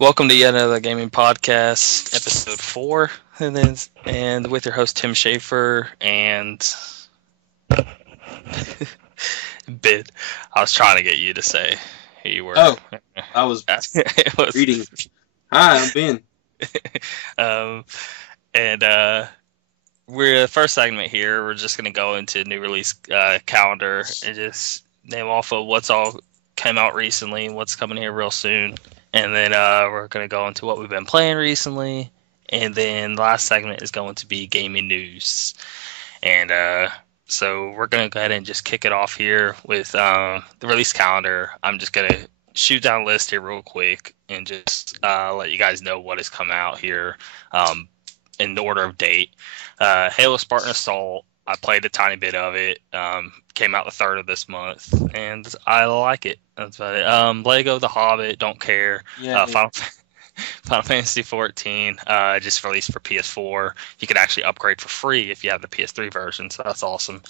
Welcome to yet another gaming podcast, episode 4, and with your host Tim Schaefer and Bid. I was trying to get you to say who you were. Oh, I was It was- reading. Hi, I'm Ben. and we're the first segment here. We're just gonna go into new release calendar and just name off of what's all came out recently and what's coming here real soon. And then we're going to go into what we've been playing recently. And then the last segment is going to be gaming news. And so we're going to go ahead and just kick it off here with the release calendar. I'm just going to shoot down a list here real quick and just let you guys know what has come out here in the order of date. Halo Spartan Assault. I played a tiny bit of it. Came out the 3rd of this month, and I like it. That's about it. Lego The Hobbit, don't care. Yeah, Final Fantasy 14 just released for PS4. You can actually upgrade for free if you have the PS3 version, so that's awesome.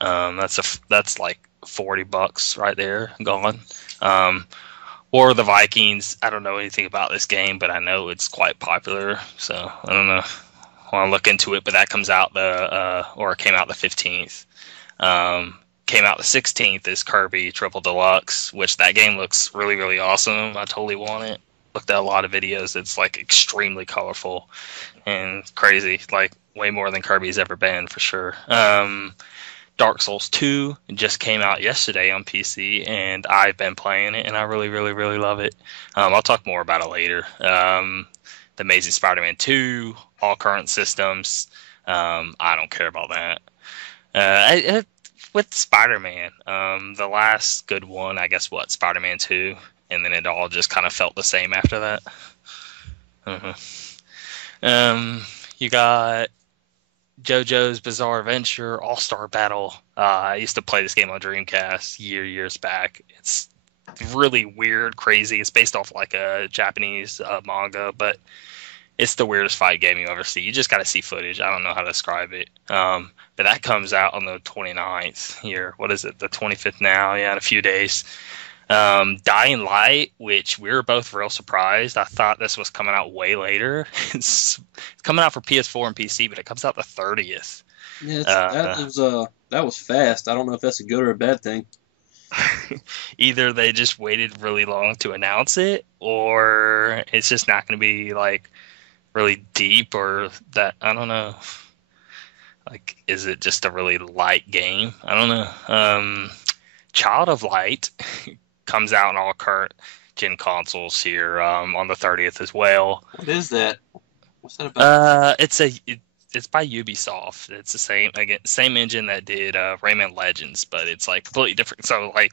That's like $40 right there, gone. War of the Vikings. I don't know anything about this game, but I know it's quite popular, so I don't know. I want to look into it, but that comes out it came out the 15th. Came out the 16th is Kirby Triple Deluxe, which that game looks really, really awesome. I totally want it. Looked at a lot of videos. It's like extremely colorful and crazy, like way more than Kirby's ever been for sure. Dark Souls 2 just came out yesterday on PC, and I've been playing it, and I really, really, really love it. I'll talk more about it later. The Amazing Spider-Man 2, all current systems. I don't care about that. With Spider-Man, the last good one, I guess, Spider-Man 2, and then it all just kind of felt the same after that. You got JoJo's Bizarre Adventure, All-Star Battle. I used to play this game on Dreamcast years back. It's really weird, crazy. It's based off like a Japanese manga, but it's the weirdest fight game you ever see. You just got to see footage. I don't know how to describe it. But that comes out on the 29th here. What is it? The 25th now? Yeah, in a few days. Dying Light, which we were both real surprised. I thought this was coming out way later. It's coming out for PS4 and PC, but it comes out the 30th. Yeah, that was fast. I don't know if that's a good or a bad thing. Either they just waited really long to announce it, or it's just not going to be like really deep, or that I don't know. Like, is it just a really light game? I don't know. Child of Light comes out on all current gen consoles here on the 30th as well. What is that? What's that about? It's by Ubisoft. It's the same engine that did Rayman Legends, but it's like completely different. So like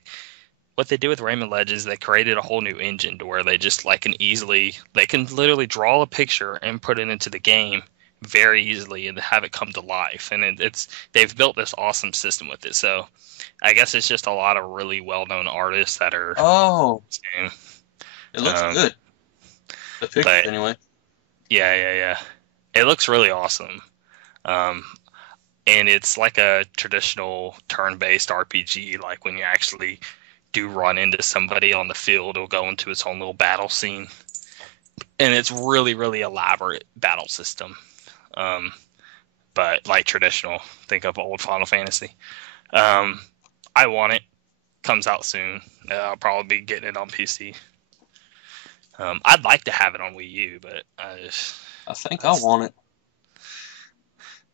what they do with Rayman Legends, they created a whole new engine to where they just like they can literally draw a picture and put it into the game very easily and have it come to life. And they've built this awesome system with it. So I guess it's just a lot of really well-known artists that are. Oh, it looks good. The pictures, anyway. Yeah. It looks really awesome. And it's like a traditional turn-based RPG. Like when you actually do run into somebody on the field, it'll go into its own little battle scene. And it's really, really elaborate battle system. But like traditional. Think of old Final Fantasy. I want it. Comes out soon. I'll probably be getting it on PC. I'd like to have it on Wii U, but I think I want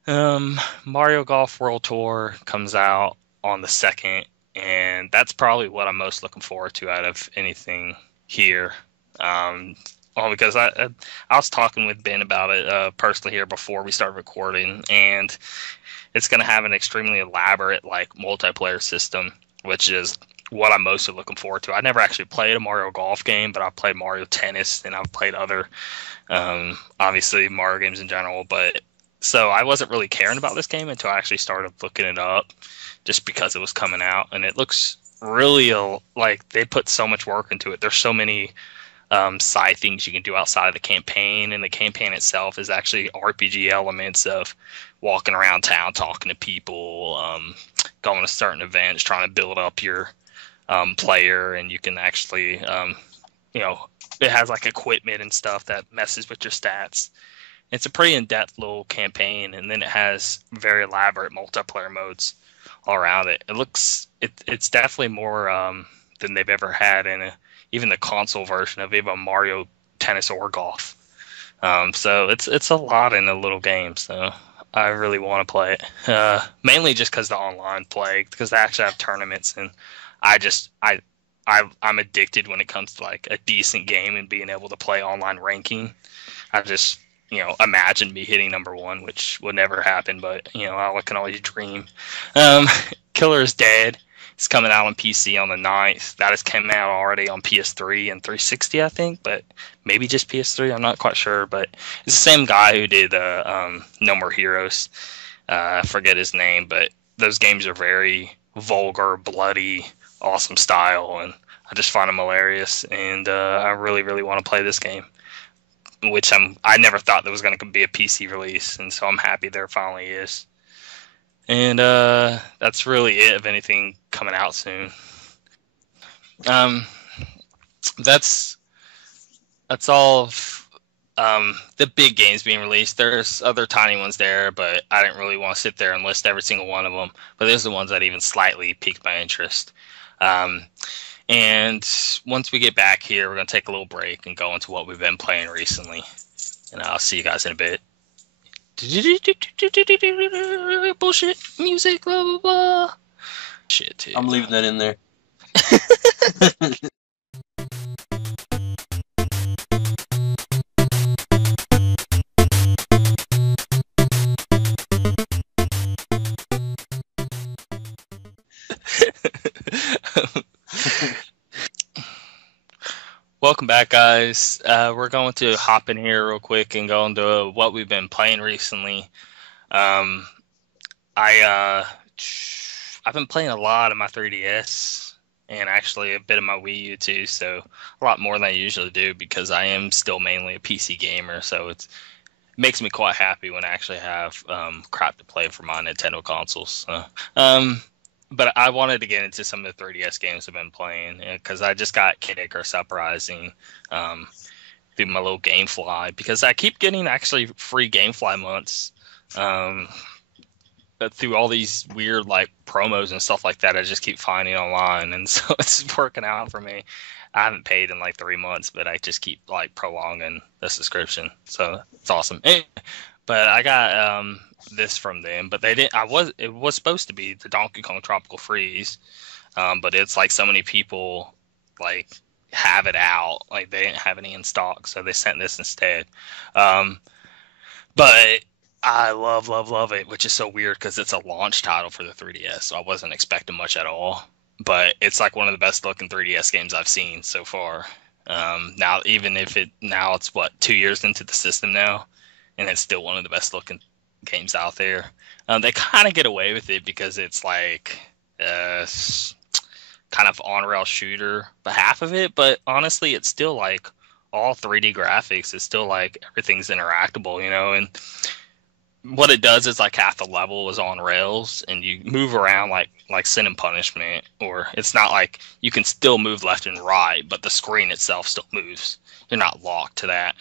it. Mario Golf World Tour comes out on the 2nd, and that's probably what I'm most looking forward to out of anything here. Because I was talking with Ben about it personally here before we started recording, and it's going to have an extremely elaborate like multiplayer system, which is what I'm mostly looking forward to. I never actually played a Mario Golf game, but I've played Mario Tennis, and I've played other, obviously Mario games in general. But so I wasn't really caring about this game until I actually started looking it up, just because it was coming out, and it looks really like they put so much work into it. There's so many side things you can do outside of the campaign, and the campaign itself is actually RPG elements of walking around town, talking to people, going to certain events, trying to build up your player, and you can actually it has like equipment and stuff that messes with your stats. It's a pretty in-depth little campaign, and then it has very elaborate multiplayer modes all around it. It's definitely more than they've ever had in even the console version of even Mario Tennis or Golf. So it's a lot in a little game. So I really want to play it, mainly just because the online play, because they actually have tournaments, and I'm addicted when it comes to like a decent game and being able to play online ranking. I just imagine me hitting number one, which would never happen, but I can always dream. Killer is Dead. It's coming out on PC on the 9th. That has come out already on PS3 and 360, I think, but maybe just PS3. I'm not quite sure, but it's the same guy who did No More Heroes. I forget his name, but those games are very vulgar, bloody, awesome style, and I just find them hilarious, and I really, really want to play this game, which I never thought there was going to be a PC release, and so I'm happy there finally is. And that's really it of anything coming out soon. That's all of, the big games being released. There's other tiny ones there, but I didn't really want to sit there and list every single one of them. But there's the ones that even slightly piqued my interest. And once we get back here, we're going to take a little break and go into what we've been playing recently. And I'll see you guys in a bit. Bullshit music, blah, blah, blah. Shit, too. I'm leaving that in there. Welcome back, guys. We're going to hop in here real quick and go into what we've been playing recently. I've been playing a lot of my 3DS and actually a bit of my Wii U too, so a lot more than I usually do because I am still mainly a PC gamer, so it makes me quite happy when I actually have crap to play for my Nintendo consoles. But I wanted to get into some of the 3DS games I've been playing because I just got Kid Icarus Uprising through my little GameFly because I keep getting actually free GameFly months through all these weird like promos and stuff like that. I just keep finding online, and so it's working out for me. I haven't paid in like 3 months, but I just keep like prolonging the subscription, so it's awesome. But I got this from them, but they didn't. It was supposed to be the Donkey Kong Tropical Freeze, but it's like so many people like have it out, like they didn't have any in stock, so they sent this instead. But I love it, which is so weird because it's a launch title for the 3DS, so I wasn't expecting much at all. But it's like one of the best looking 3DS games I've seen so far. Now, even if it's what 2 years into the system now, and it's still one of the best looking games out there. They kind of get away with it because it's like kind of on-rail shooter, but half of it. But honestly, it's still like all 3D graphics. It's still like everything's interactable, and what it does is like half the level is on rails, and you move around like Sin and Punishment, or it's not like you can still move left and right, but the screen itself still moves. You're not locked to that.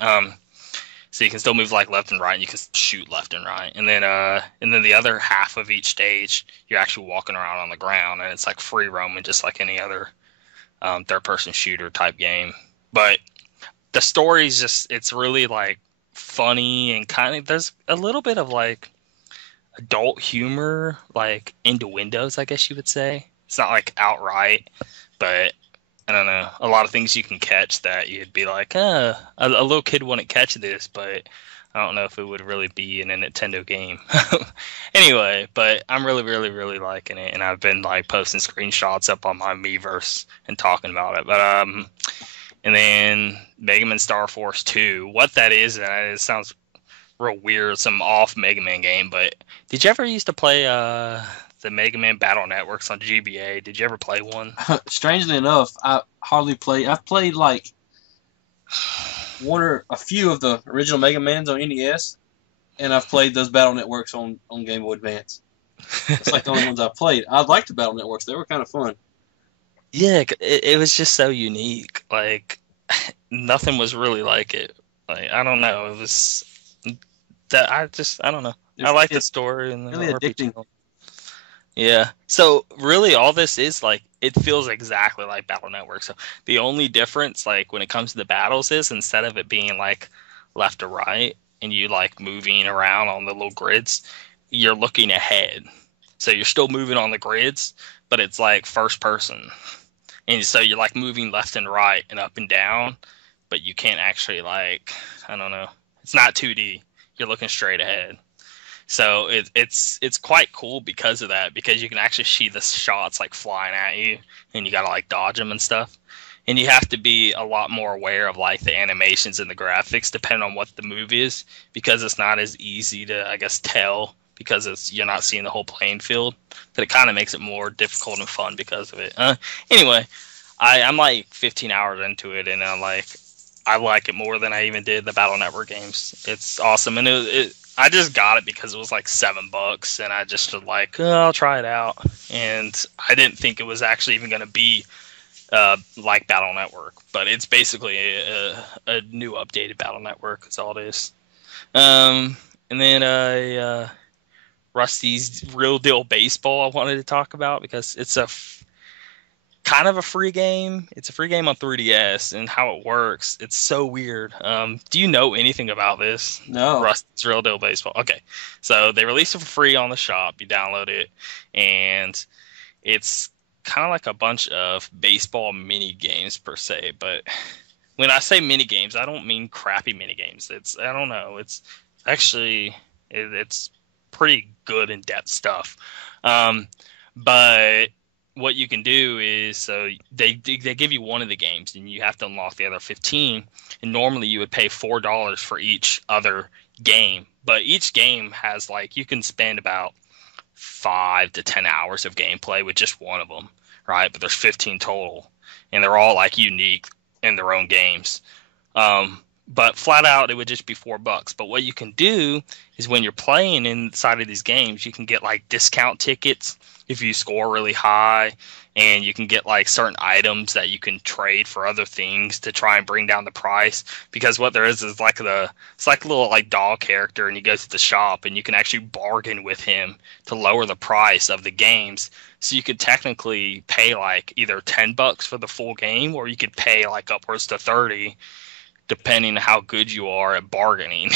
So you can still move like left and right, and you can shoot left and right. And then the other half of each stage, you're actually walking around on the ground, and it's like free roaming, just like any other third-person shooter type game. But the story's it's really like funny and kind of, there's a little bit of like adult humor, like innuendos, I guess you would say. It's not like outright, but I don't know, a lot of things you can catch that you'd be like, a little kid wouldn't catch this, but I don't know if it would really be in a Nintendo game. Anyway, but I'm really, really, really liking it, and I've been like posting screenshots up on my Miiverse and talking about it. But and then Megaman Starforce 2, what that is, it sounds real weird, some off Megaman game, but did you ever used to play the Mega Man Battle Networks on GBA? Did you ever play one? Strangely enough, I hardly play. I've played like one or a few of the original Mega Mans on NES, and I've played those Battle Networks on Game Boy Advance. It's like the only ones I've played. I liked the Battle Networks. They were kind of fun. Yeah, it was just so unique. Like, nothing was really like it. Like, I don't know. It was that I don't know. I like the It's story and the really RPG. addicting. Yeah. So really, all this is like it feels exactly like Battle Network. So the only difference, like when it comes to the battles, is instead of it being like left to right and you like moving around on the little grids, you're looking ahead. So you're still moving on the grids, but it's like first person. And so you're like moving left and right and up and down, but you can't actually like I don't know. It's not 2D. You're looking straight ahead. So it's quite cool because of that, because you can actually see the shots like flying at you, and you gotta like dodge them and stuff. And you have to be a lot more aware of like the animations and the graphics depending on what the move is, because it's not as easy to I guess tell because you're not seeing the whole playing field. But it kind of makes it more difficult and fun because of it. Anyway, I'm like 15 hours into it, and I like it more than I even did the Battle Network games. It's awesome, and I just got it because it was like $7, and I just was like, oh, I'll try it out. And I didn't think it was actually even going to be like Battle Network, but it's basically a new updated Battle Network. That's all it is. And then Rusty's Real Deal Baseball I wanted to talk about because it's kind of a free game. It's a free game on 3DS, and how it works, it's so weird. Do you know anything about this? No. Rust's Real Deal Baseball. Okay, so they released it for free on the shop. You download it, and it's kind of like a bunch of baseball mini games per se. But when I say mini games, I don't mean crappy mini games. I don't know. It's actually it's pretty good in depth stuff. But what you can do is they give you one of the games and you have to unlock the other 15, and normally you would pay $4 for each other game, but each game has like you can spend about 5 to 10 hours of gameplay with just one of them, right? But there's 15 total, and they're all like unique in their own games. But flat out, it would just be $4. But what you can do is when you're playing inside of these games, you can get like discount tickets if you score really high, and you can get like certain items that you can trade for other things to try and bring down the price. Because what there is like it's like a little like doll character, and you go to the shop and you can actually bargain with him to lower the price of the games. So you could technically pay like either $10 for the full game, or you could pay like upwards to 30, depending on how good you are at bargaining,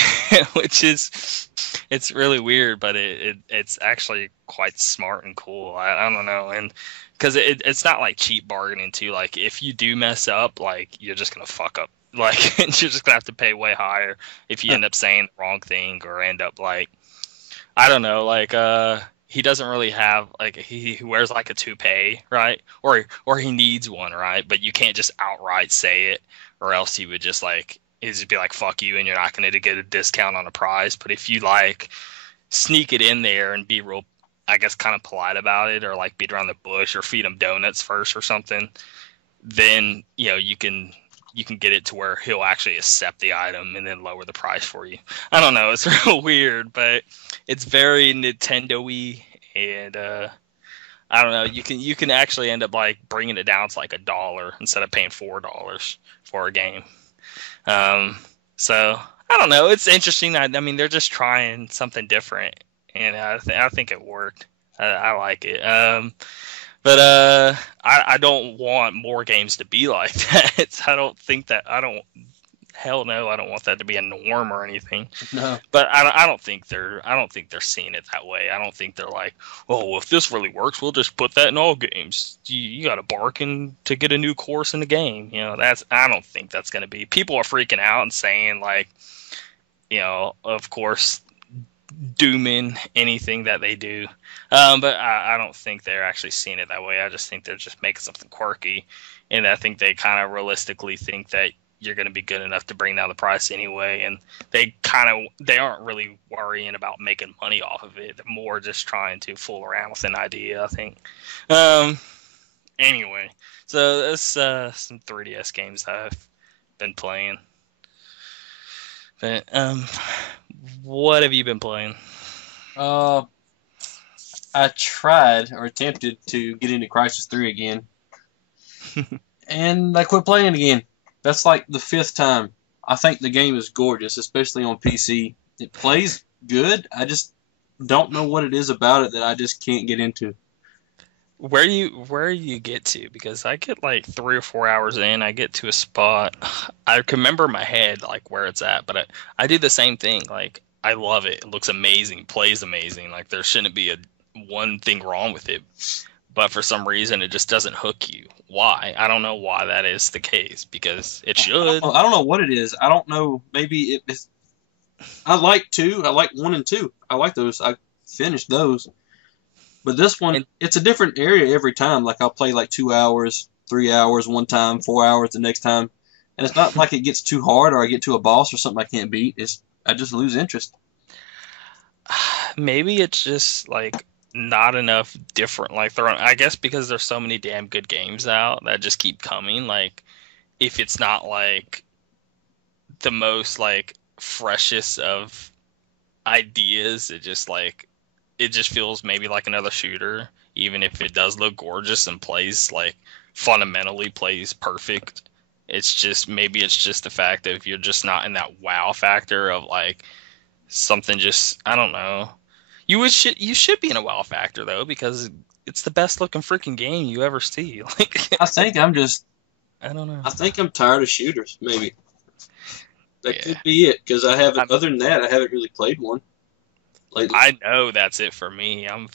which is it's really weird, but it's actually quite smart and cool. I don't know, and because it's not like cheap bargaining too. Like if you do mess up, like you're just gonna fuck up. Like you're just gonna have to pay way higher if you end up saying the wrong thing, or end up like I don't know, like he doesn't really have like he wears like a toupee, right? Or he needs one, right? But you can't just outright say it, or else he would just like is be like fuck you, and you're not going to get a discount on a prize. But if you like sneak it in there and be real, I guess, kind of polite about it, or like beat around the bush, or feed him donuts first or something, then you can get it to where he'll actually accept the item and then lower the price for you. I don't know, it's real weird, but it's very Nintendo-y, and I don't know, you can actually end up like bringing it down to like $1 instead of paying $4 for a game. So I don't know, it's interesting. I mean, they're just trying something different, and I think it worked. I like it. But I don't want more games to be like that. Hell no, I don't want that to be a norm or anything. No. But I don't think they're seeing it that way. I don't think they're like, oh, well, if this really works, we'll just put that in all games. You got to bargain to get a new course in the game. I don't think that's going to be. People are freaking out and saying like, of course, dooming anything that they do. But I don't think they're actually seeing it that way. I just think they're just making something quirky, and I think they kind of realistically think that you're going to be good enough to bring down the price anyway, and they aren't really worrying about making money off of it. They're more just trying to fool around with an idea, I think. Anyway, so that's some 3DS games I've been playing. But what have you been playing? I tried or attempted to get into Crysis 3 again, and I quit playing again. That's like the fifth time. I think the game is gorgeous, especially on PC. It plays good. I just don't know what it is about it that I just can't get into. Where you get to? Because I get like 3 or 4 hours in, I get to a spot. I can remember in my head like where it's at, but I do the same thing. Like I love it. It looks amazing, plays amazing. Like there shouldn't be a one thing wrong with it. But for some reason it just doesn't hook you. Why? I don't know why that is the case because it should. I don't know what it is. I don't know. Maybe it's. I like two. I like 1 and 2. I like those. I finished those. But this one, it's a different area every time. Like I'll play like 2 hours, 3 hours one time, 4 hours the next time, and it's not like it gets too hard or I get to a boss or something I can't beat. I just lose interest. Maybe it's just like not enough different. Like I guess because there's so many damn good games out that just keep coming. Like if it's not like the most like freshest of ideas, it just feels maybe like another shooter, even if it does look gorgeous and plays like fundamentally plays perfect. Maybe it's just the fact that if you're just not in that wow factor of like something just I don't know. You should be in a wow factor though because it's the best looking freaking game you ever see. Like I think I'm just. I don't know. I think I'm tired of shooters. Maybe that could be it because I haven't. Other than that, I haven't really played one. Lately. I know that's it for me. I'm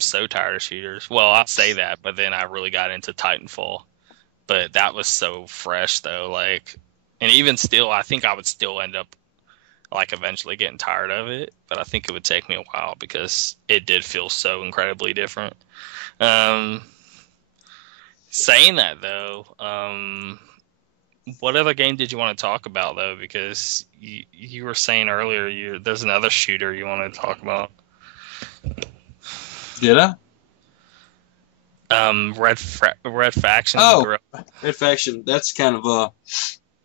so tired of shooters. Well, I say that, but then I really got into Titanfall. But that was so fresh though, like and even still I think I would still end up like eventually getting tired of it, but I think it would take me a while because it did feel so incredibly different. Saying that though, what other game did you want to talk about though? Because you were saying earlier there's another shooter you wanted to talk about. Did I? Red Faction. Oh, Guerrilla. Red Faction. That's kind of well,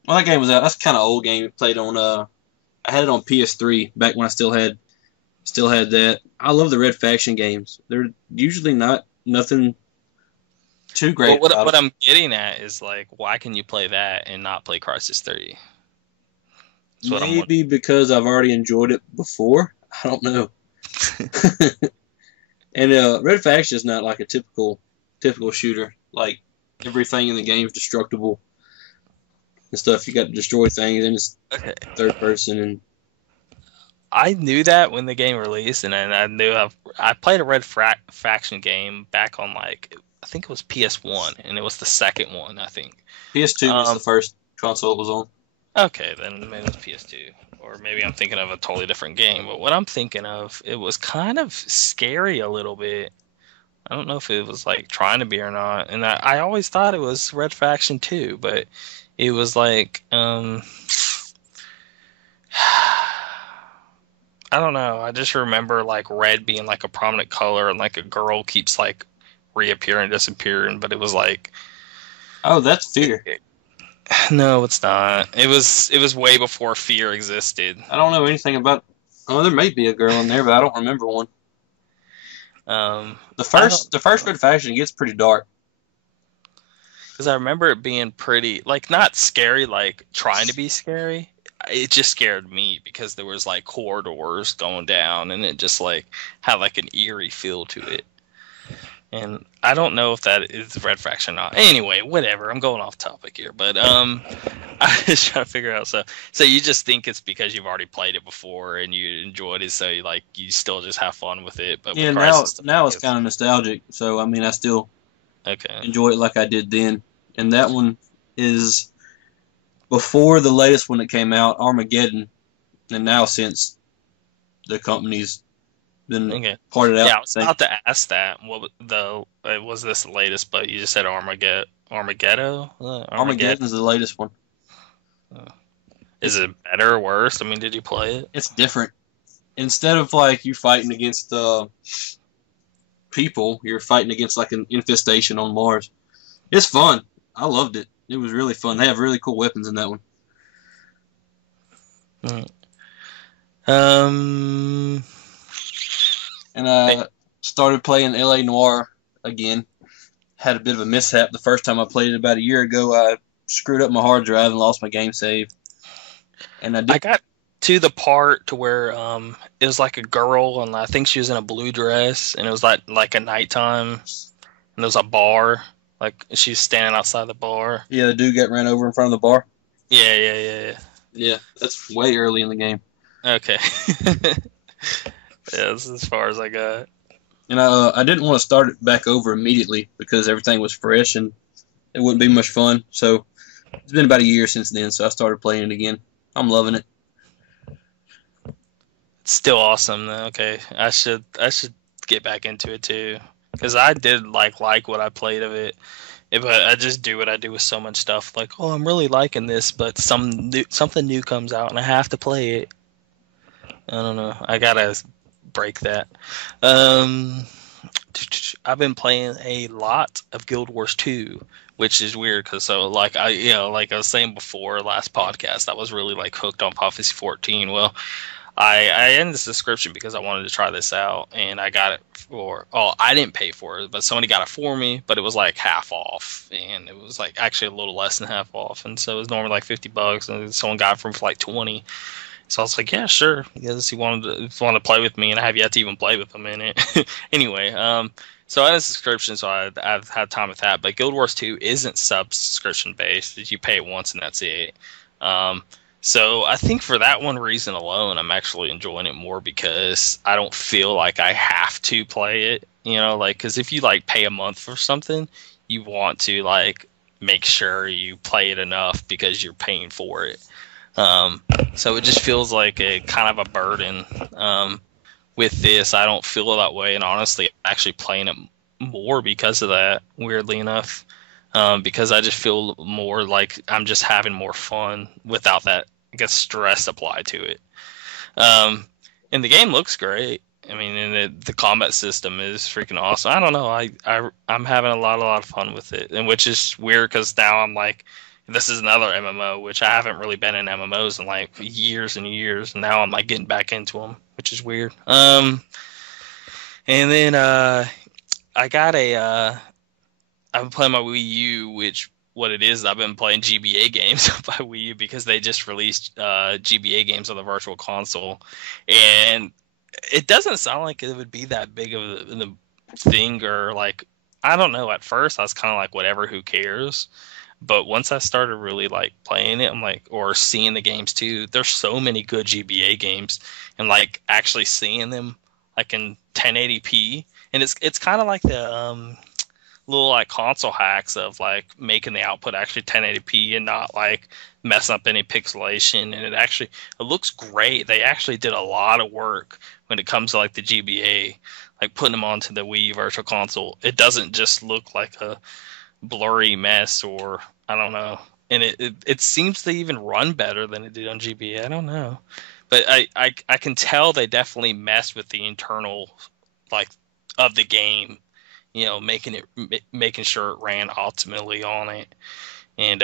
that game was out. That's kind of old game. It played on I had it on PS3 back when I still had that. I love the Red Faction games. They're usually nothing too great. Well, what I'm getting at is like, why can you play that and not play Crysis 3? Maybe because I've already enjoyed it before. I don't know. And Red Faction is not like a typical shooter. Like everything in the game is destructible and stuff. You got to destroy things, and it's third person. And I knew that when the game released, and then I knew I played a Red Faction game back on like I think it was PS1, and it was the second one. I think PS2 was the first console it was on. Okay, then maybe it was PS2, or maybe I'm thinking of a totally different game. But what I'm thinking of, it was kind of scary a little bit. I don't know if it was like trying to be or not, and I always thought it was Red Faction 2, but it was like I don't know. I just remember like red being like a prominent color, and like a girl keeps like reappearing, disappearing. But it was like, oh, that's Fear. No, it's not. It was way before Fear existed. I don't know anything about. Oh, there may be a girl in there, but I don't remember one. The first Red Faction gets pretty dark. Because I remember it being pretty, like, not scary, like, trying to be scary. It just scared me because there was, like, corridors going down, and it just, like, had, like, an eerie feel to it. And I don't know if that is Red Faction or not. Anyway, whatever. I'm going off topic here. But I was trying to figure out. So you just think it's because you've already played it before and you enjoyed it, so you still just have fun with it. But yeah, with now it's kind of nostalgic. So, I mean, I still enjoy it like I did then. And that one is before the latest one that came out, Armageddon. And now since the company's been parted out. Yeah, I was about to ask that. Was this the latest? But you just said Armageddon. Armageddon is the latest one. Is it better or worse? I mean, did you play it? It's different. Instead of like you fighting against people, you're fighting against like an infestation on Mars. It's fun. I loved it. It was really fun. They have really cool weapons in that one. And I started playing LA Noire again. Had a bit of a mishap the first time I played it about a year ago. I screwed up my hard drive and lost my game save. And I I did. got to the part to where it was like a girl, and I think she was in a blue dress, and it was like a nighttime, and there was a bar, like she was standing outside the bar. Yeah, the dude got ran over in front of the bar. Yeah. Yeah, that's way early in the game. Okay. Yeah, that's as far as I got. And I didn't want to start it back over immediately because everything was fresh and it wouldn't be much fun. So it's been about a year since then, so I started playing it again. I'm loving it. It's still awesome though. Okay, I should get back into it too, because I did like what I played of it. But I just do what I do with so much stuff. Like, oh, I'm really liking this, but something new comes out and I have to play it. I don't know. I gotta break that. I've been playing a lot of Guild Wars 2, which is weird because like like I was saying before last podcast, I was really like hooked on Prophecy 14. Well, I ended this subscription because I wanted to try this out, and I got it I didn't pay for it, but somebody got it for me, but it was like half off, and it was like actually a little less than half off, and so it was normally like $50, and someone got it for like 20. So I was like, yeah, sure, because he wanted to play with me, and I have yet to even play with him in it. Anyway, so I had a subscription, so I've had time with that, but Guild Wars 2 isn't subscription based. You pay it once and that's it. So I think for that one reason alone, I'm actually enjoying it more because I don't feel like I have to play it, like, because if you like pay a month for something, you want to like make sure you play it enough because you're paying for it. So it just feels like a kind of a burden. With this, I don't feel that way, and honestly, I'm actually playing it more because of that, weirdly enough. Because I just feel more like I'm just having more fun without that, I guess, stress applied to it. And the game looks great. I mean, and the combat system is freaking awesome. I don't know. I'm having a lot of fun with it, and which is weird because now I'm like, this is another MMO, which I haven't really been in MMOs in like years and years. And now I'm like getting back into them, which is weird. And then I got I've been playing my Wii U, which what it is, I've been playing GBA games by Wii U because they just released GBA games on the Virtual Console, and it doesn't sound like it would be that big of a thing, or like, I don't know. At first, I was kind of like, whatever, who cares? But once I started really like playing it, I'm like, or seeing the games too, there's so many good GBA games, and like actually seeing them like in 1080p, and it's kind of like the little like console hacks of like making the output actually 1080p and not like messing up any pixelation, and it looks great. They actually did a lot of work when it comes to like the GBA, like putting them onto the Wii Virtual Console. It doesn't just look like a blurry mess, or I don't know, and it seems to even run better than it did on GBA. I don't know, but I can tell they definitely messed with the internal like of the game, making sure it ran optimally on it, and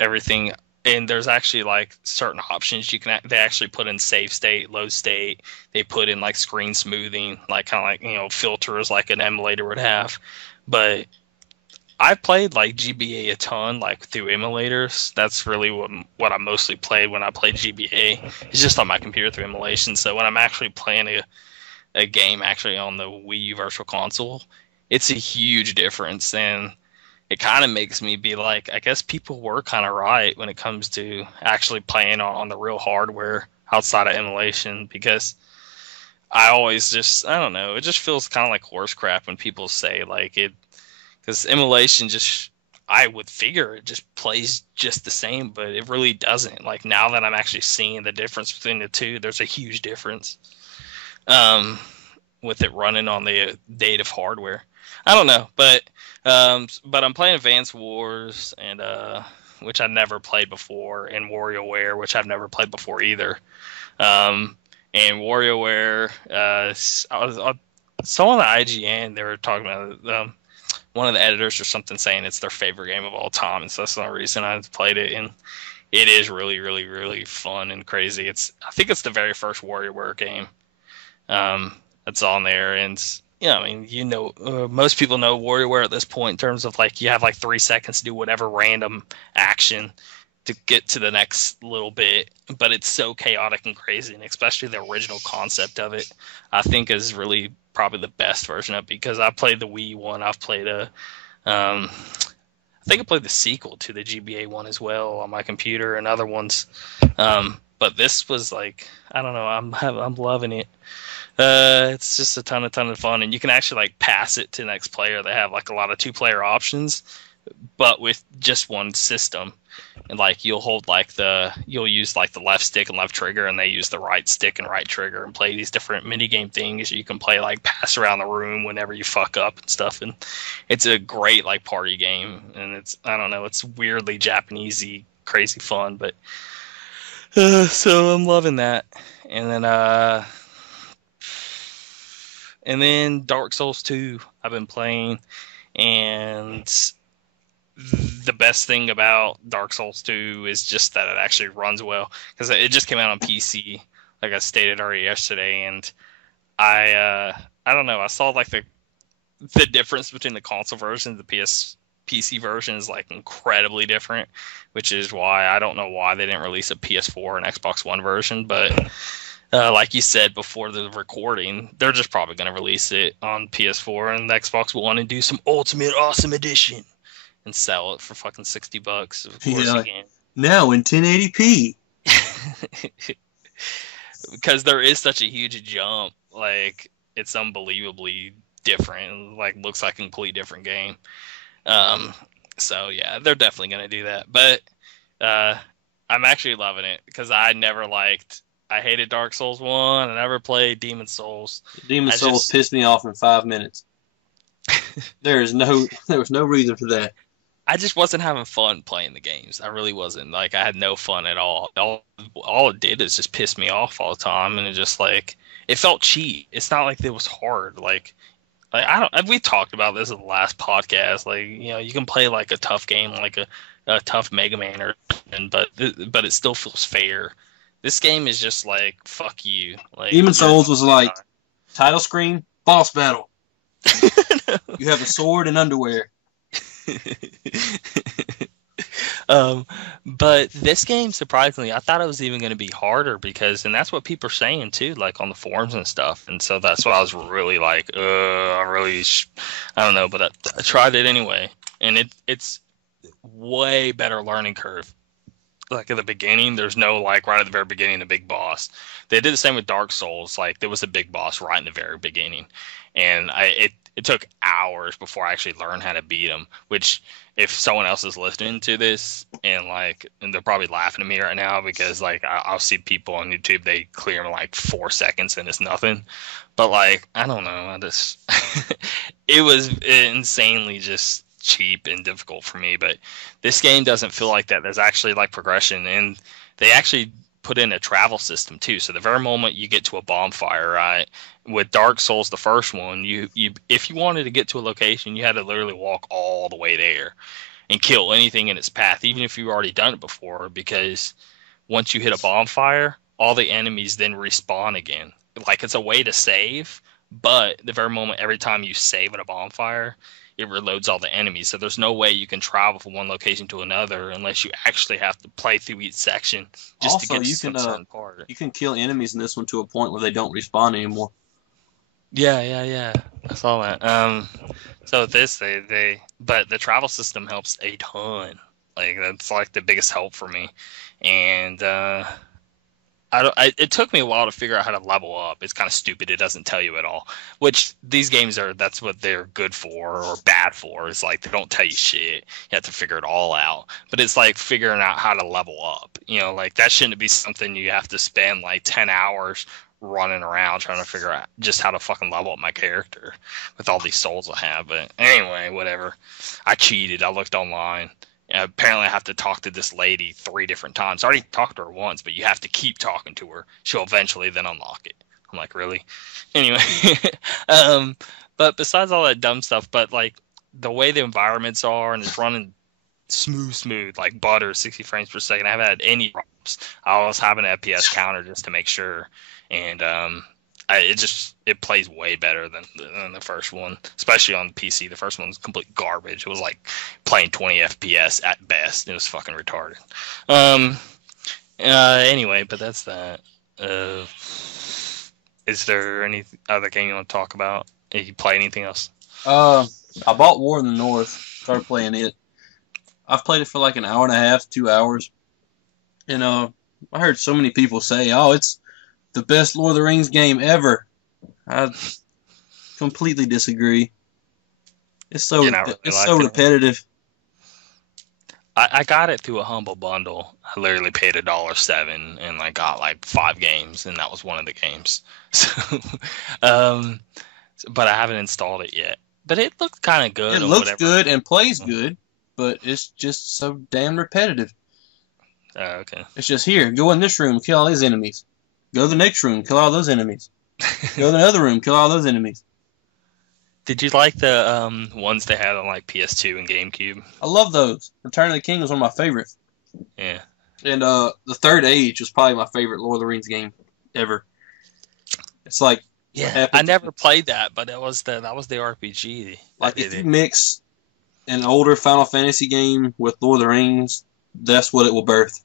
everything. And there's actually like certain options they actually put in save state, load state. They put in like screen smoothing, like kind of like filters like an emulator would have, but I played like GBA a ton, like through emulators. That's really what I mostly played when I played GBA. It's just on my computer through emulation. So when I'm actually playing a game actually on the Wii U Virtual Console, it's a huge difference. And it kind of makes me be like, I guess people were kind of right when it comes to actually playing on the real hardware outside of emulation, because I always I don't know, it just feels kind of like horse crap when people say like it. Because emulation I would figure it just plays just the same, but it really doesn't. Like, now that I'm actually seeing the difference between the two, there's a huge difference with it running on the native hardware. I don't know, but I'm playing Advance Wars, and which I've never played before, and WarioWare, which I've never played before either. And WarioWare, I saw on the IGN, they were talking about one of the editors or something saying it's their favorite game of all time, and so that's the only reason I've played it. And it is really, really, really fun and crazy. I think it's the very first WarioWare game that's on there, and Yeah, I mean, most people know WarioWare at this point in terms of like you have like 3 seconds to do whatever random action to get to the next little bit, but it's so chaotic and crazy, and especially the original concept of it, I think is really probably the best version of it because I played the Wii one, I've played I think I played the sequel to the GBA one as well on my computer and other ones, but this was like I don't know, I'm loving it. It's just a ton of fun, and you can actually like pass it to the next player. They have like a lot of two-player options, but with just one system. And like you'll use like the left stick and left trigger, and they use the right stick and right trigger and play these different mini game things. You can play like pass around the room whenever you fuck up and stuff, and it's a great like party game. And it's I don't know, it's weirdly Japanesey, crazy fun, but so I'm loving that. And then Dark Souls 2 I've been playing, and the best thing about Dark Souls 2 is just that it actually runs well because it just came out on PC, like I stated already yesterday, and I don't know, I saw like the difference between the console version and the PC version is like incredibly different, which is why I don't know why they didn't release a PS4 and Xbox One version, but like you said before the recording, they're just probably going to release it on PS4 and the Xbox One and do some Ultimate Awesome Edition and sell it for fucking $60. Of course Yeah, you can. now in 1080p. Because there is such a huge jump. Like, it's unbelievably different. Like, looks like a completely different game. So, yeah, they're definitely going to do that. But I'm actually loving it because I hated Dark Souls 1. I never played Demon Souls. Demon Souls pissed me off in 5 minutes. There was no reason for that. I just wasn't having fun playing the games. I really wasn't. Like, I had no fun at all. All it did is just piss me off all the time, and it just like it felt cheap. It's not like it was hard. Like I don't. We talked about this in the last podcast. Like you can play like a tough game, like a tough Megaman or something, but it still feels fair. This game is just like fuck you. Like Demon Souls was like title screen, boss battle. You have a sword and underwear. But this game, surprisingly, I thought it was even going to be harder and that's what people are saying too, like on the forums and stuff. And so that's why I was really like, I don't know, but I tried it anyway, and it's way better learning curve. Like at the beginning, there's no like right at the very beginning the big boss. They did the same with Dark Souls. Like there was a big boss right in the very beginning, and it took hours before I actually learned how to beat him. Which if someone else is listening to this and they're probably laughing at me right now because like I'll see people on YouTube they clear in like 4 seconds and it's nothing. But like I don't know, I just it was insanely just cheap and difficult for me, but this game doesn't feel like that. There's actually like progression, and they actually put in a travel system too. So the very moment you get to a bonfire, right? With Dark Souls, the first one, you if you wanted to get to a location, you had to literally walk all the way there and kill anything in its path, even if you've already done it before, because once you hit a bonfire, all the enemies then respawn again. Like it's a way to save, but the very moment every time you save at a bonfire, it reloads all the enemies. So there's no way you can travel from one location to another unless you actually have to play through each section just Also, to get to some certain part. you can kill enemies in this one to a point where they don't respawn anymore. Yeah. I saw that. So this but the travel system helps a ton. Like that's like the biggest help for me, and it took me a while to figure out how to level up. It's kind of stupid. It doesn't tell you at all. Which these games that's what they're good for or bad for. It's like they don't tell you shit. You have to figure it all out. But it's like figuring out how to level up. Like that shouldn't be something you have to spend like 10 hours running around trying to figure out just how to fucking level up my character with all these souls I have. But anyway, whatever. I cheated. I looked online. Apparently, I have to talk to this lady 3 different times. I already talked to her once, but you have to keep talking to her. She'll eventually then unlock it. I'm like, really? Anyway, but besides all that dumb stuff, but like the way the environments are and it's running smooth, like butter, 60 frames per second. I haven't had any drops. I was having an FPS counter just to make sure, and it plays way better than the first one, especially on PC. The first one was complete garbage. It was like playing 20 FPS at best. It was fucking retarded. Anyway, but that's that. Is there any other game you want to talk about? Did you play anything else? I bought War in the North. Started playing it. I've played it for like an hour and a half, 2 hours. And I heard so many people say, "Oh, it's the best Lord of the Rings game ever." I completely disagree. It's so repetitive. I got it through a humble bundle. I literally paid $1.07 and I got like 5 games, and that was one of the games. So, but I haven't installed it yet. But it looked kind of good. It looks good and plays good, but it's just so damn repetitive. Okay. It's just here. Go in this room, kill all these enemies. Go to the next room, kill all those enemies. Go to the other room, kill all those enemies. Did you like the ones they had on like PS2 and GameCube? I love those. Return of the King was one of my favorites. Yeah. And the Third Age was probably my favorite Lord of the Rings game ever. It's like I never played that, but that was the RPG. Like if you mix an older Final Fantasy game with Lord of the Rings, that's what it will birth.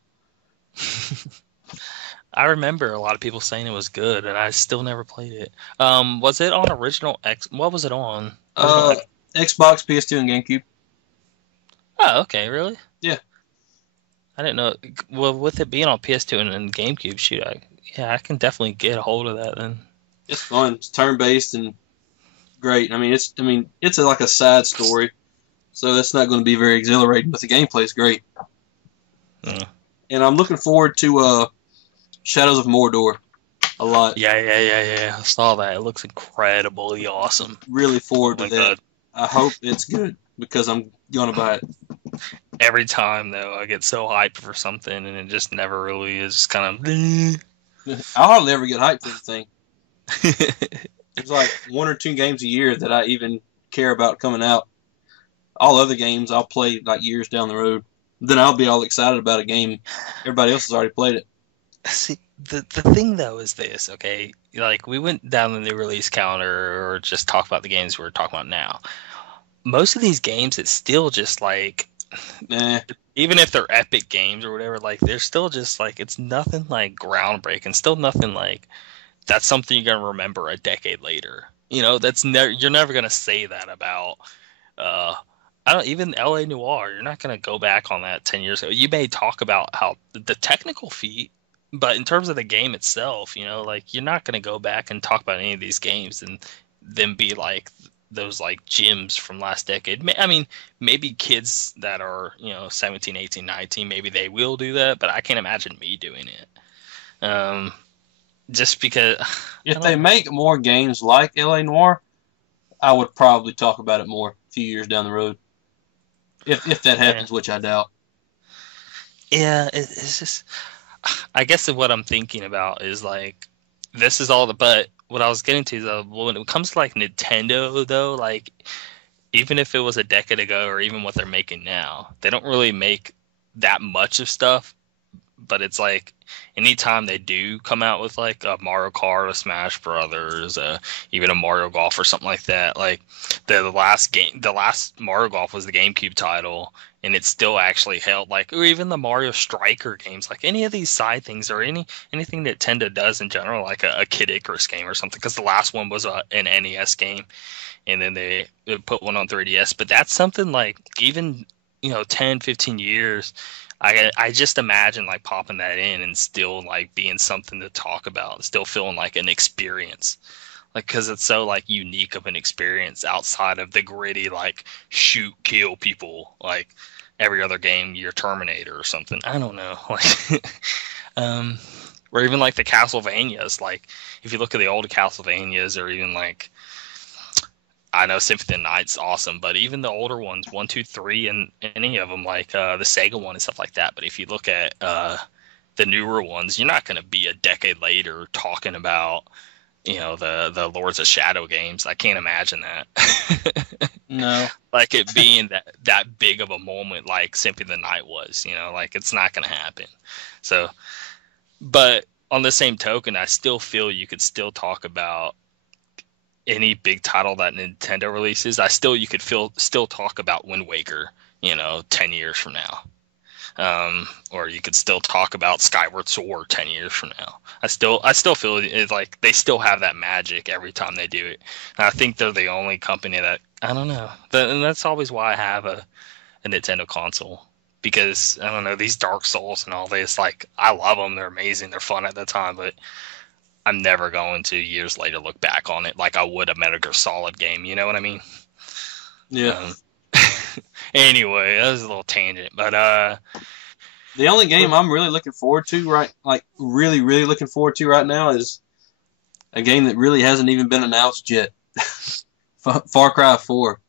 I remember a lot of people saying it was good, and I still never played it. Was it on original X? What was it on? Xbox, PS2, and GameCube. Oh, okay, really? Yeah. I didn't know. Well, with it being on PS2 and GameCube, shoot, I can definitely get a hold of that then. It's fun. It's turn-based and great. I mean, it's like a side story, so that's not going to be very exhilarating. But the gameplay is great. Yeah. And I'm looking forward to Shadows of Mordor a lot. Yeah. I saw that. It looks incredibly awesome. Really forward to that. God. I hope it's good because I'm going to buy it. Every time, though, I get so hyped for something, and it just never really is kind of... I hardly ever get hyped for the thing. There's like 1 or 2 games a year that I even care about coming out. All other games I'll play like years down the road. Then I'll be all excited about a game. Everybody else has already played it. See, the thing, though, is this, okay? Like, we went down the new release calendar or just talk about the games we're talking about now. Most of these games, it's still just like... Even if they're epic games or whatever, like, they're still just like... It's nothing, like, groundbreaking. Still nothing, like... That's something you're going to remember a decade later. You know, you're never going to say that about... even LA Noire. You're not going to go back on that 10 years ago. You may talk about how the technical feat... But in terms of the game itself, you know, like, you're not going to go back and talk about any of these games and then be like those like gems from last decade. I mean, maybe kids that are, 17, 18, 19, maybe they will do that, but I can't imagine me doing it. Just because... If they make more games like LA Noire, I would probably talk about it more a few years down the road. If that happens, which I doubt. Yeah, it's just... I guess what I'm thinking about is like, this is all but what I was getting to, though, when it comes to like Nintendo, though, like, even if it was a decade ago or even what they're making now, they don't really make that much of stuff. But it's like, anytime they do come out with like a Mario Kart, a Smash Brothers, even a Mario Golf or something like that, like the last Mario Golf was the GameCube title, and it still actually held, like, or even the Mario Striker games, like any of these side things or anything that Nintendo does in general, like a Kid Icarus game or something, because the last one was an NES game, and then they put one on 3DS. But that's something like, even 10, 15 years. I just imagine like popping that in and still like being something to talk about, still feeling like an experience, like, because it's so like unique of an experience outside of the gritty like shoot kill people like every other game, you're Terminator or something. I don't know, like or even like the Castlevanias. Like, if you look at the old Castlevanias, or even like, I know Symphony of the Night's awesome, but even the older ones, 1, 2, 3, and any of them, like the Sega one and stuff like that. But if you look at the newer ones, you're not going to be a decade later talking about, the Lords of Shadow games. I can't imagine that. No. Like it being that big of a moment like Symphony of the Night was, like, it's not going to happen. So, but on the same token, I still feel you could still talk about any big title that Nintendo releases. You could still talk about Wind Waker, 10 years from now. Or you could still talk about Skyward Sword 10 years from now. I still feel it's like they still have that magic every time they do it. And I think they're the only company that, I don't know. And that's always why I have a Nintendo console. Because, I don't know, these Dark Souls and all this, like, I love them. They're amazing. They're fun at the time. But I'm never going to years later look back on it like I would a Metal Gear Solid game. You know what I mean? Yeah. Anyway, that was a little tangent, but the only game I'm really looking forward to really, really looking forward to right now is a game that really hasn't even been announced yet. Far Cry 4.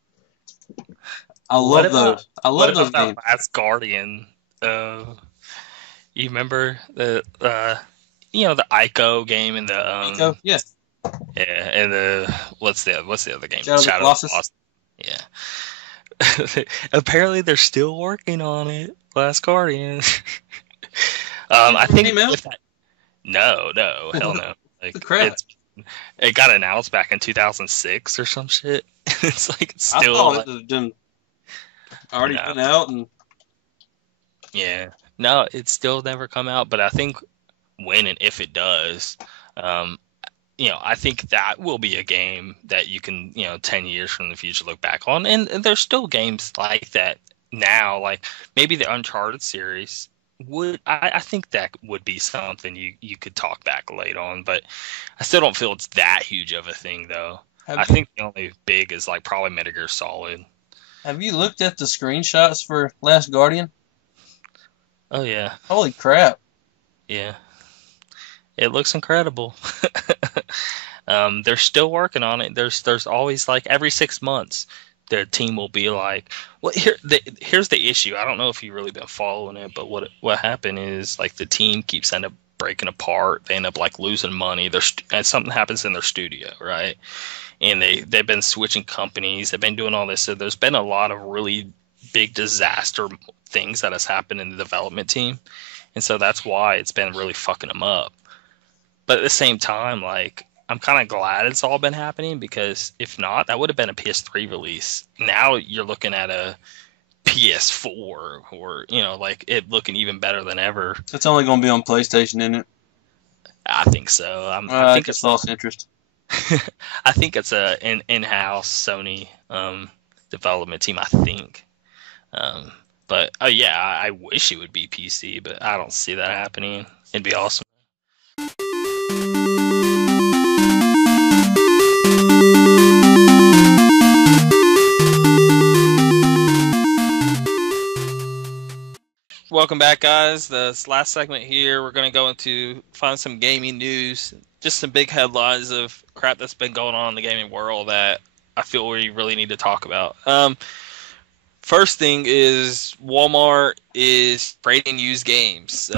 I love those. I love those games. Last Guardian. You remember the the Ico game and the Ico? Yeah. Yeah, and what's the other game? Shadow of the Colossus. Yeah. Apparently they're still working on it. Last Guardian. I think no, hell no. Like, crap. It got announced back in 2006 or some shit. It's like it's still. I thought it had already been out and. Yeah, no, it's still never come out. But I think when and if it does, I think that will be a game that you can, 10 years from the future look back on. And there's still games like that now, like maybe the Uncharted series I think that would be something you could talk back late on, but I still don't feel it's that huge of a thing though. I think the only big is like probably Metal Gear Solid. Have you looked at the screenshots for Last Guardian? Oh yeah. Holy crap. Yeah. It looks incredible. They're still working on it. There's always like every 6 months, the team will be like, well, here's the issue. I don't know if you've really been following it, but what happened is like the team keeps end up breaking apart. They end up like losing money. And something happens in their studio, right? And they've been switching companies. They've been doing all this. So there's been a lot of really big disaster things that has happened in the development team. And so that's why it's been really fucking them up. But at the same time, like, I'm kind of glad it's all been happening, because if not, that would have been a PS3 release. Now you're looking at a PS4 or, like it looking even better than ever. It's only going to be on PlayStation, isn't it? I think so. I think it's lost interest. I think it's an in-house Sony development team, I think. But yeah, I wish it would be PC, but I don't see that happening. It'd be awesome. Welcome back, guys. This last segment here, we're going to go into find some gaming news, just some big headlines of crap that's been going on in the gaming world that I feel we really need to talk about. First thing is Walmart is rating used games.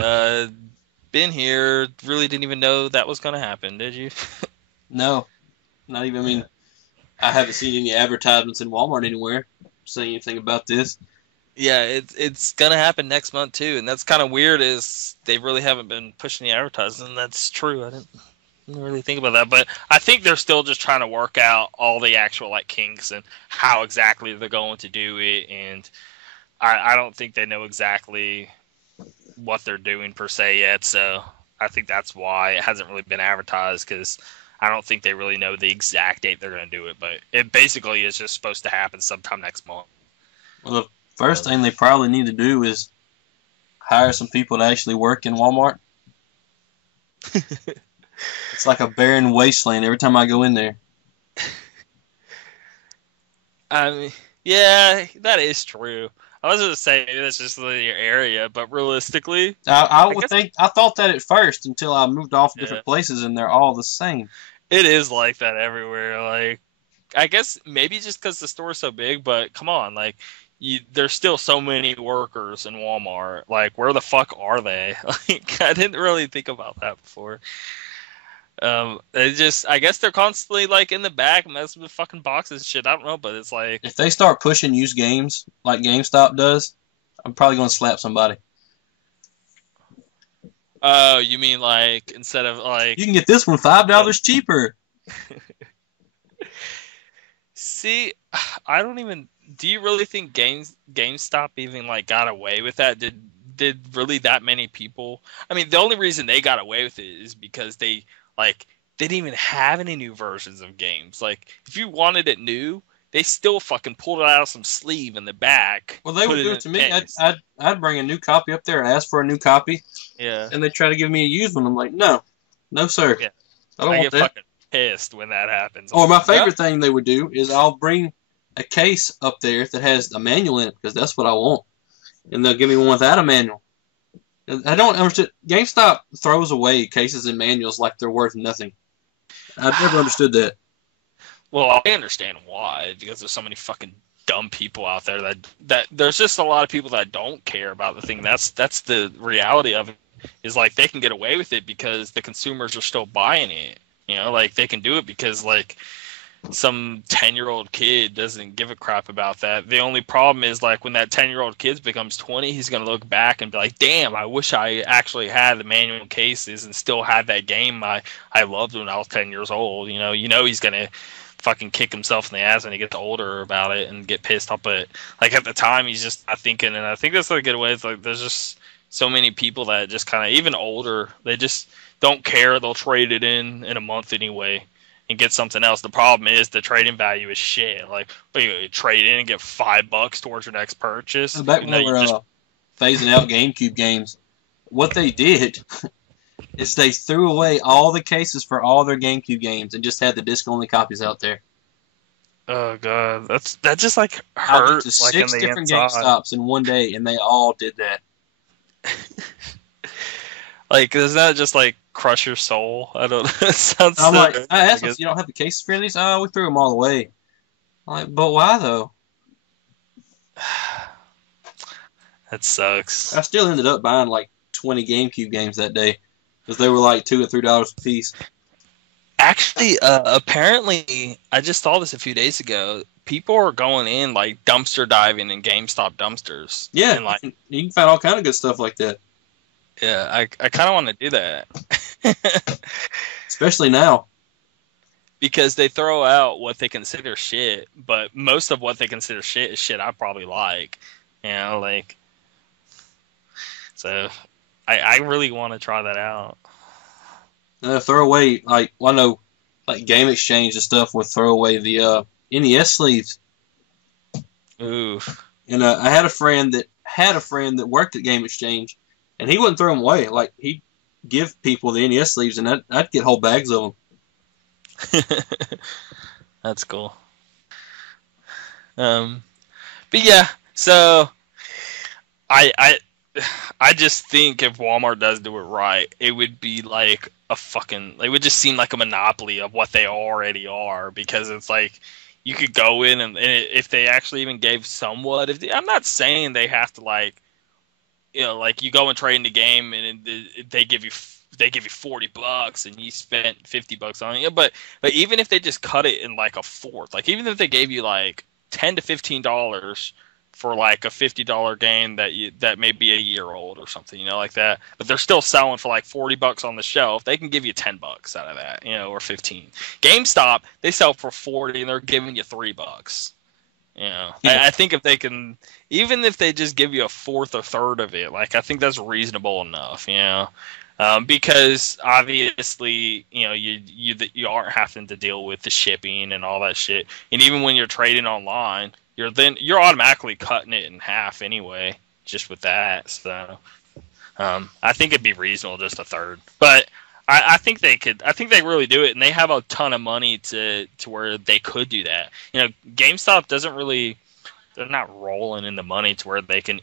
Been here, really didn't even know that was going to happen, did you? No, not even. I mean, I haven't seen any advertisements in Walmart anywhere saying anything about this. Yeah, it's gonna happen next month too, and that's kind of weird. Is they really haven't been pushing the advertising. And that's true. I didn't really think about that, but I think they're still just trying to work out all the actual like kinks and how exactly they're going to do it. And I don't think they know exactly what they're doing per se yet. So I think that's why it hasn't really been advertised, because I don't think they really know the exact date they're going to do it. But it basically is just supposed to happen sometime next month. Well, the first thing they probably need to do is hire some people to actually work in Walmart. It's like a barren wasteland every time I go in there. I mean, yeah, that is true. I was going to say that's just your area, but realistically, I thought that at first until I moved off different places, and they're all the same. It is like that everywhere. Like, I guess maybe just because the store's so big, but come on, like, there's still so many workers in Walmart. Like, where the fuck are they? Like, I didn't really think about that before. I guess they're constantly like in the back messing with fucking boxes and shit. I don't know, but it's like, if they start pushing used games like GameStop does, I'm probably going to slap somebody. Oh, you mean like instead of You like can get this one $5 cheaper. see, I don't even. Do you really think GameStop even like got away with that? Did really that many people? I mean, the only reason they got away with it is because they didn't even have any new versions of games. Like if you wanted it new, they still fucking pulled it out of some sleeve in the back, Well, they put would it do in it to a me. case. I'd bring a new copy up there and ask for a new copy, Yeah, and they try to give me a used one. I'm like, no, no, sir, yeah. I don't I want get that. fucking pissed when that happens. I'm Or my like, well, favorite thing they would do is I'll bring a case up there that has a manual in it because that's what I want, and they'll give me one without a manual. I don't understand. GameStop throws away cases and manuals like they're worth nothing. I've never understood that. well, I understand why because there's so many fucking dumb people out there that there's just a lot of people that don't care about the thing. That's the reality of it. Is like they can get away with it because the consumers are still buying it. You know, like they can do it because like some 10-year-old kid doesn't give a crap about that. The only problem is like when that 10-year-old kid becomes 20, he's going to look back and be like, damn, I wish I actually had the manual cases and still had that game I loved when I was 10 years old. He's going to fucking kick himself in the ass when he gets older about it and get pissed off. But like at the time, he's just not thinking. And I think that's a good way. It's like there's just so many people that just kind of, even older, they just don't care. They'll trade it in a month anyway and get something else. The problem is the trading value is shit. Like, you trade in and get $5 towards your next purchase. Back Even when though they you were just phasing out GameCube games, what they did is they threw away all the cases for all their GameCube games and just had the disc-only copies out there. oh god, that just like I went to hurts like in 6 the different inside. GameStops in one day, and they all did that. Like, does that just like crush your soul? I don't. It sounds I'm so. like, I I asked them, guess you don't have the cases for these? Oh, we threw them all away. I'm like, but why though? that sucks. I still ended up buying like 20 GameCube games that day because they were like $2 or $3 a piece. Actually, apparently, I just saw this a few days ago. People are going in like dumpster diving in GameStop dumpsters, Yeah, and like, you can find all kind of good stuff like that, yeah, I kind of want to do that. especially now. Because they throw out what they consider shit, but most of what they consider shit is shit I probably like. Like, so I really want to try that out. Throw away I know like Game Exchange and stuff would throw away the NES sleeves. Ooh. And I had a friend that worked at Game Exchange, and he wouldn't throw them away. Like he'd give people the NES sleeves, and I'd get whole bags of them. That's cool. But yeah, so I I just think if Walmart does do it right, it would be like a fucking. It would just seem like a monopoly of what they already are because it's like you could go in and if they actually even gave somewhat. I'm not saying they have to like like you go and trade in the game and they give you $40 and you spent $50 on it. But even if they just cut it in like a fourth, like even if they gave you like $10 to $15 for like a $50 game that may be a year old or something, like that, but they're still selling for like $40 on the shelf, they can give you $10 out of that, or 15. GameStop, they sell for 40 and they're giving you $3. Yeah. I think if they can, even if they just give you a fourth or third of it, like I think that's reasonable enough, because obviously, you aren't having to deal with the shipping and all that shit, and even when you're trading online, you're automatically cutting it in half anyway, just with that. So, I think it'd be reasonable just a third, but I think they could. I think they really do it, and they have a ton of money to where they could do that. GameStop doesn't really. They're not rolling in the money to where they can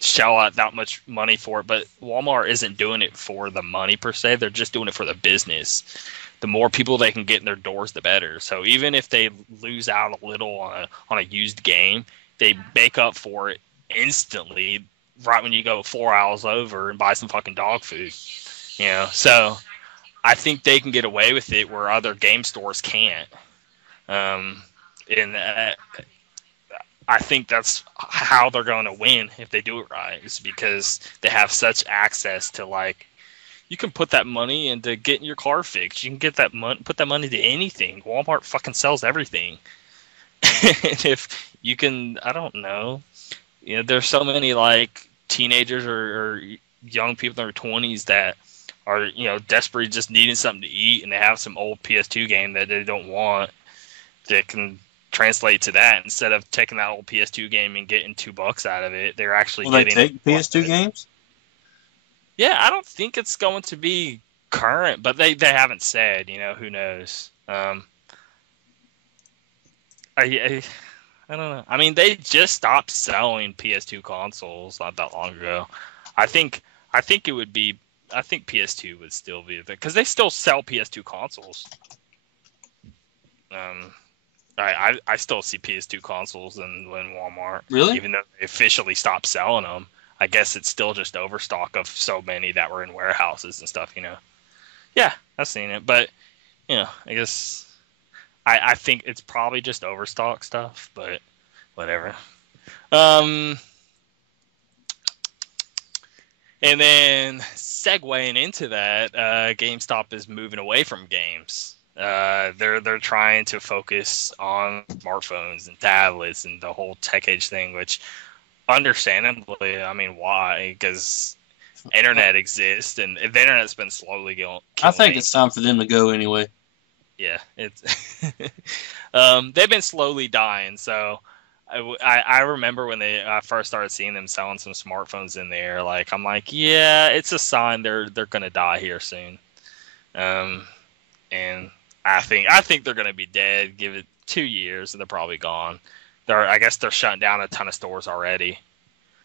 shell out that much money for it. But Walmart isn't doing it for the money per se. They're just doing it for the business. The more people they can get in their doors, the better. So even if they lose out a little on a used game, they make up for it instantly right when you go 4 hours over and buy some fucking dog food. So I think they can get away with it where other game stores can't. And I think that's how they're going to win if they do it right, is because they have such access to, like, you can put that money into getting your car fixed. You can get that put that money to anything. Walmart fucking sells everything. And if you can, I don't know, there's so many like teenagers or young people in their 20s that are, desperately just needing something to eat, and they have some old PS2 game that they don't want that can translate to that. Instead of taking that old PS2 game and getting $2 out of it, they're actually getting. They take PS2 games? Yeah, I don't think it's going to be current, but they haven't said. Who knows? I don't know. I mean, they just stopped selling PS2 consoles not that long ago. I think it would be. I think PS2 would still be there because they still sell PS2 consoles. I still see PS2 consoles in Walmart. Really? Even though they officially stopped selling them, I guess it's still just overstock of so many that were in warehouses and stuff. Yeah, I've seen it, but I guess. I think it's probably just overstock stuff, but whatever. And then segueing into that, GameStop is moving away from games. They're trying to focus on smartphones and tablets and the whole tech age thing, which understandably, I mean, why? Because internet exists, and the internet's been slowly killing. I think it's time for them to go anyway. Yeah, it's they've been slowly dying. So I remember when I first started seeing them selling some smartphones in there. Like, I'm like, yeah, it's a sign they're gonna die here soon. And I think they're gonna be dead. Give it 2 years, and they're probably gone. I guess they're shutting down a ton of stores already.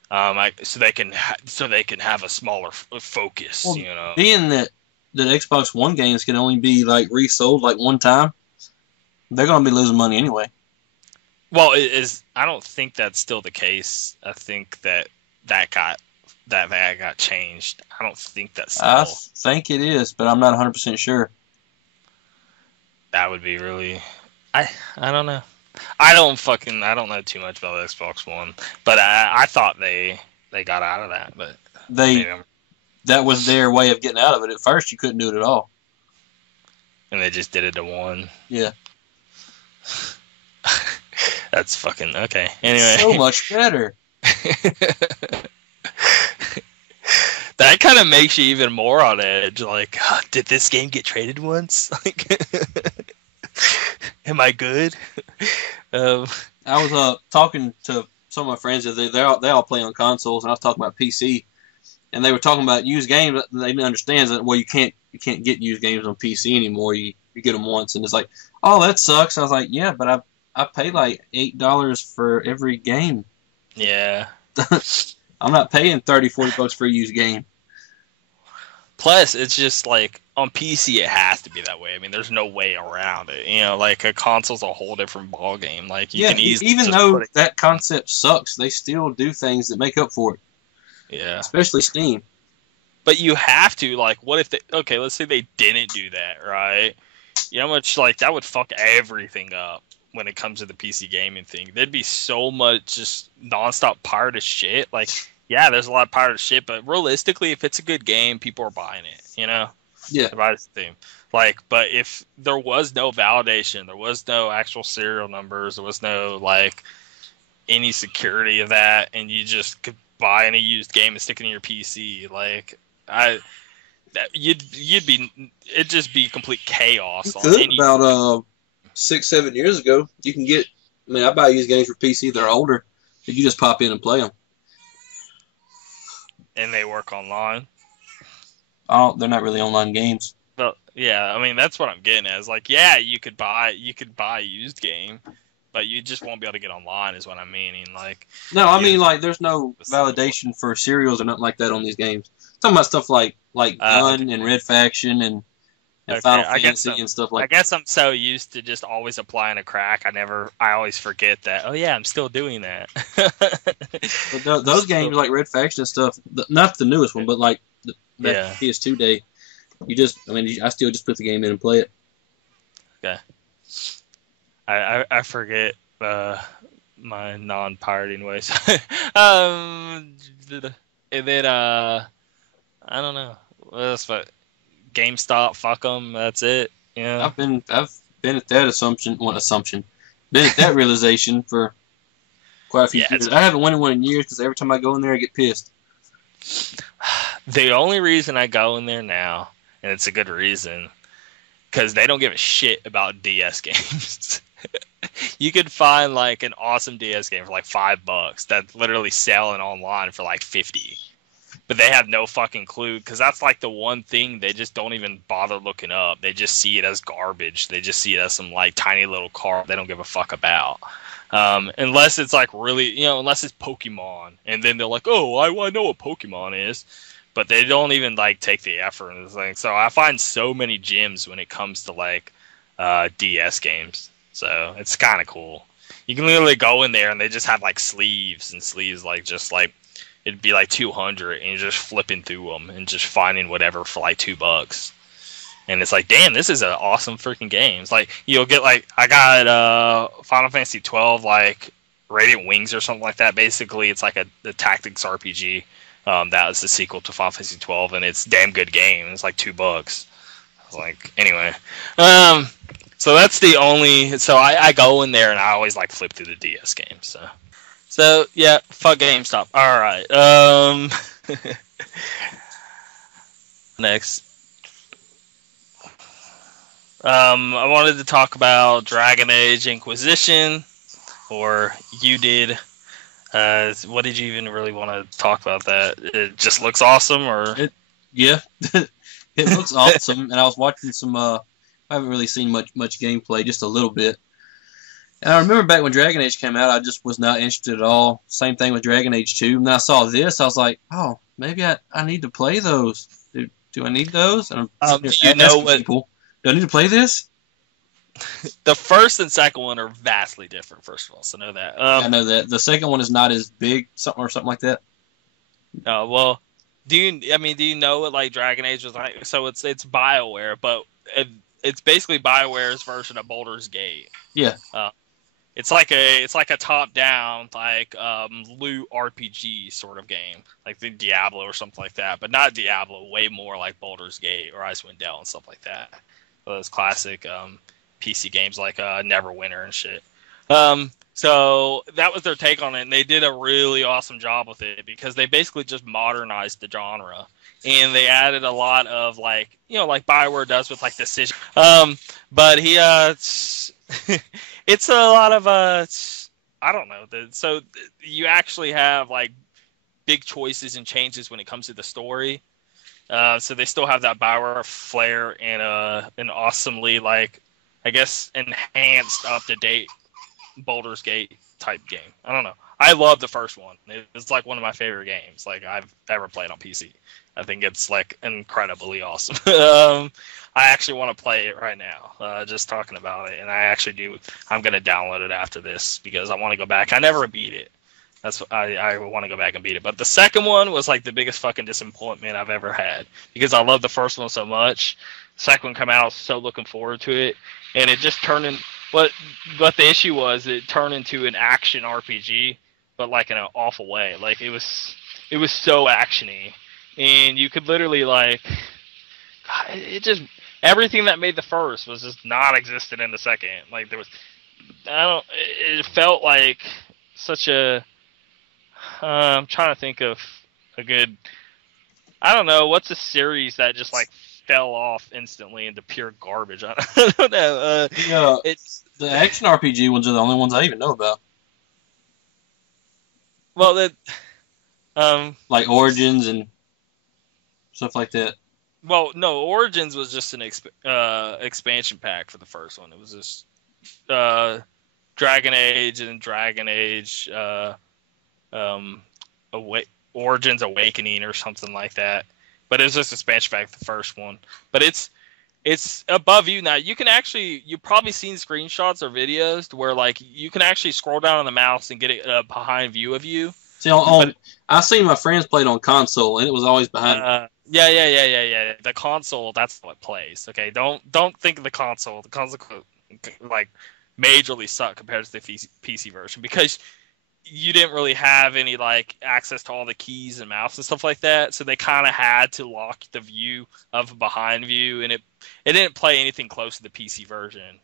So they can have a smaller focus. Well, being that Xbox One games can only be like resold like one time, they're going to be losing money anyway. Well, I don't think that's still the case. I think that got changed. I don't think that's still. I think it is, but I'm not 100% sure. That would be really. I don't know. I don't know too much about the Xbox One, but I thought they got out of that, but that was their way of getting out of it. At first, you couldn't do it at all. And they just did it to one. Yeah. That's fucking okay. Anyway. So much better. That kind of makes you even more on edge. Like, did this game get traded once? Like, am I good? I was talking to some of my friends. They all play on consoles, and I was talking about PC. And they were talking about used games. They didn't understand that. Well, you can't get used games on PC anymore. You get them once, and it's like, oh, that sucks. I was like, yeah, but I pay like $8 for every game. Yeah, I'm not paying $30-$40 for a used game. Plus, it's just like on PC, it has to be that way. I mean, there's no way around it. Like a console's a whole different ball game. Like you can easily even though that concept sucks, they still do things that make up for it. Yeah. Especially Steam. But you have to, like, what if let's say they didn't do that, right? You know how much, like, that would fuck everything up when it comes to the PC gaming thing. There'd be so much just nonstop pirated shit. Like, yeah, there's a lot of pirated shit, but realistically, if it's a good game, people are buying it, Yeah. That's the thing. Like, but if there was no validation, there was no actual serial numbers, there was no, like, any security of that, and you just could buy any used game and stick it in your PC, like it'd just be complete chaos. About 6-7 years ago, you can get. I mean, I buy used games for PC. They're older, but you just pop in and play them. And they work online. Oh, they're not really online games. But yeah, I mean that's what I'm getting at. Is like, yeah, you could buy a used game, but you just won't be able to get online, is what I'm meaning. Like, no, I mean, like, there's no validation for serials or nothing like that on these games. I'm talking about stuff like Gun and Red Faction and Final Fantasy and stuff like that. I guess I'm so used to just always applying a crack. I always forget that, oh yeah, I'm still doing that. But those games like Red Faction and stuff, not the newest one, but like the PS2 day, I still just put the game in and play it. Okay. I forget my non-pirating ways. um, and then I don't know. What else? But GameStop, fuck them. That's it. Yeah. I've been at that been at that realization for quite a few years. I haven't went in one in years because every time I go in there, I get pissed. The only reason I go in there now, and it's a good reason, because they don't give a shit about DS games. You could find like an awesome DS game for like $5 that's literally selling online for like 50. But they have no fucking clue, because that's like the one thing they just don't even bother looking up. They just see it as garbage. They just see it as some like tiny little card they don't give a fuck about. Unless it's like really, unless it's Pokemon, and then they're like, oh, I know what Pokemon is, but they don't even like take the effort and thing. So I find so many gems when it comes to like DS games. So it's kind of cool. You can literally go in there and they just have like sleeves like just like it'd be like 200, and you're just flipping through them and just finding whatever for like $2. And it's like, damn, this is an awesome freaking game. It's like, you'll get like, I got Final Fantasy 12, like Radiant Wings or something like that. Basically, it's like the tactics RPG. That was the sequel to Final Fantasy 12, and it's a damn good game. It's like $2. I was like, anyway. So that's the only, so I go in there and I always like flip through the DS games. So yeah, fuck GameStop. All right. Next. I wanted to talk about Dragon Age Inquisition, or you did. What did you even really want to talk about that? It just looks awesome, or? Yeah, it looks awesome. And I was watching some. I haven't really seen much gameplay, just a little bit. And I remember back when Dragon Age came out, I just was not interested at all. Same thing with Dragon Age 2. And I saw this, I was like, oh, maybe I need to play those. Do I need those? And do you know what? People, do I need to play this? The first and second one are vastly different. First of all, so know that. I know that the second one is not as big, something like that. Well, do you know what like Dragon Age was like? So it's BioWare, but it's basically BioWare's version of Baldur's Gate. Yeah. It's like a top down like loot RPG sort of game, like the Diablo or something like that, but not Diablo. Way more like Baldur's Gate or Icewind Dale and stuff like that. Those classic PC games like Neverwinter and shit. So that was their take on it, and they did a really awesome job with it because they basically just modernized the genre, and they added a lot of like like BioWare does with like decision. But he it's a lot of I don't know. So you actually have like big choices and changes when it comes to the story. So they still have that BioWare flair and an awesomely like I guess enhanced up to date Baldur's Gate type game. I don't know. I love the first one. It's like one of my favorite games like I've ever played on PC. I think it's like incredibly awesome. I actually want to play it right now. Just talking about it, and I actually do. I'm gonna download it after this because I want to go back. I never beat it. That's I want to go back and beat it. But the second one was like the biggest fucking disappointment I've ever had because I love the first one so much. The second one come out, I was so looking forward to it, and it just turned in. What the issue was, it turned into an action RPG, but like in an awful way. Like it was so actiony, and you could literally like, God, it just everything that made the first was just non-existent in the second. Like there was, it felt like such a. I'm trying to think of a good. I don't know what's a series that just like fell off instantly into pure garbage. I don't know. It's the action RPG ones are the only ones I even know about. Well, like Origins and stuff like that. Well, no, Origins was just an expansion pack for the first one. It was just Dragon Age and Dragon Age Origins Awakening or something like that. But it was just expansion pack for the first one. But it's above you now. You you've probably seen screenshots or videos to where like you can actually scroll down on the mouse and get it behind view of you. See, I've seen my friends play it on console, and it was always behind. Yeah. The console, that's what plays. Okay, don't think of the console. The console, like majorly sucked compared to the PC version because you didn't really have any like access to all the keys and mouse and stuff like that, so they kind of had to lock the view of a behind view, and it didn't play anything close to the PC version.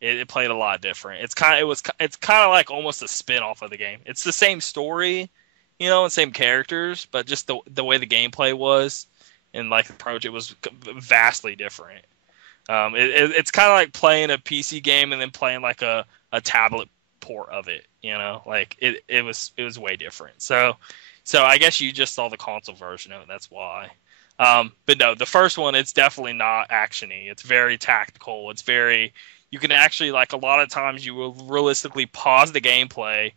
It played a lot different. It's kind of like almost a spin-off of the game. It's the same story, and same characters, but just the way the gameplay was and like approach, it was vastly different. It's kind of like playing a PC game and then playing like a tablet port of it. Like it was way different. So I guess you just saw the console version of it. That's why. But no, the first one, it's definitely not actiony. It's very tactical. It's very, you can actually, like, a lot of times you will realistically pause the gameplay,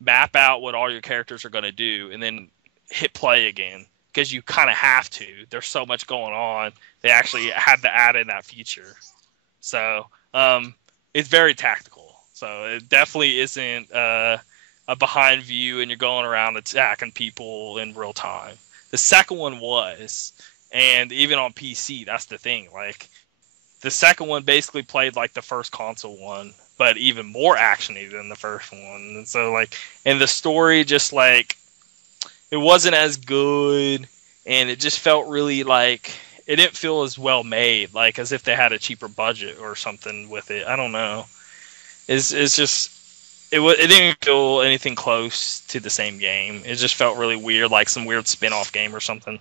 map out what all your characters are going to do, and then hit play again. Because you kind of have to. There's so much going on. They actually had to add in that feature. So it's very tactical. So it definitely isn't a behind view and you're going around attacking people in real time. The second one was, and even on PC, that's the thing. Like, the second one basically played like the first console one, but even more actiony than the first one. And so, like, and the story just, like, it wasn't as good, and it just felt really, like, it didn't feel as well made, like, as if they had a cheaper budget or something with it. I don't know. It's just, it didn't feel anything close to the same game. It just felt really weird, like some weird spin-off game or something.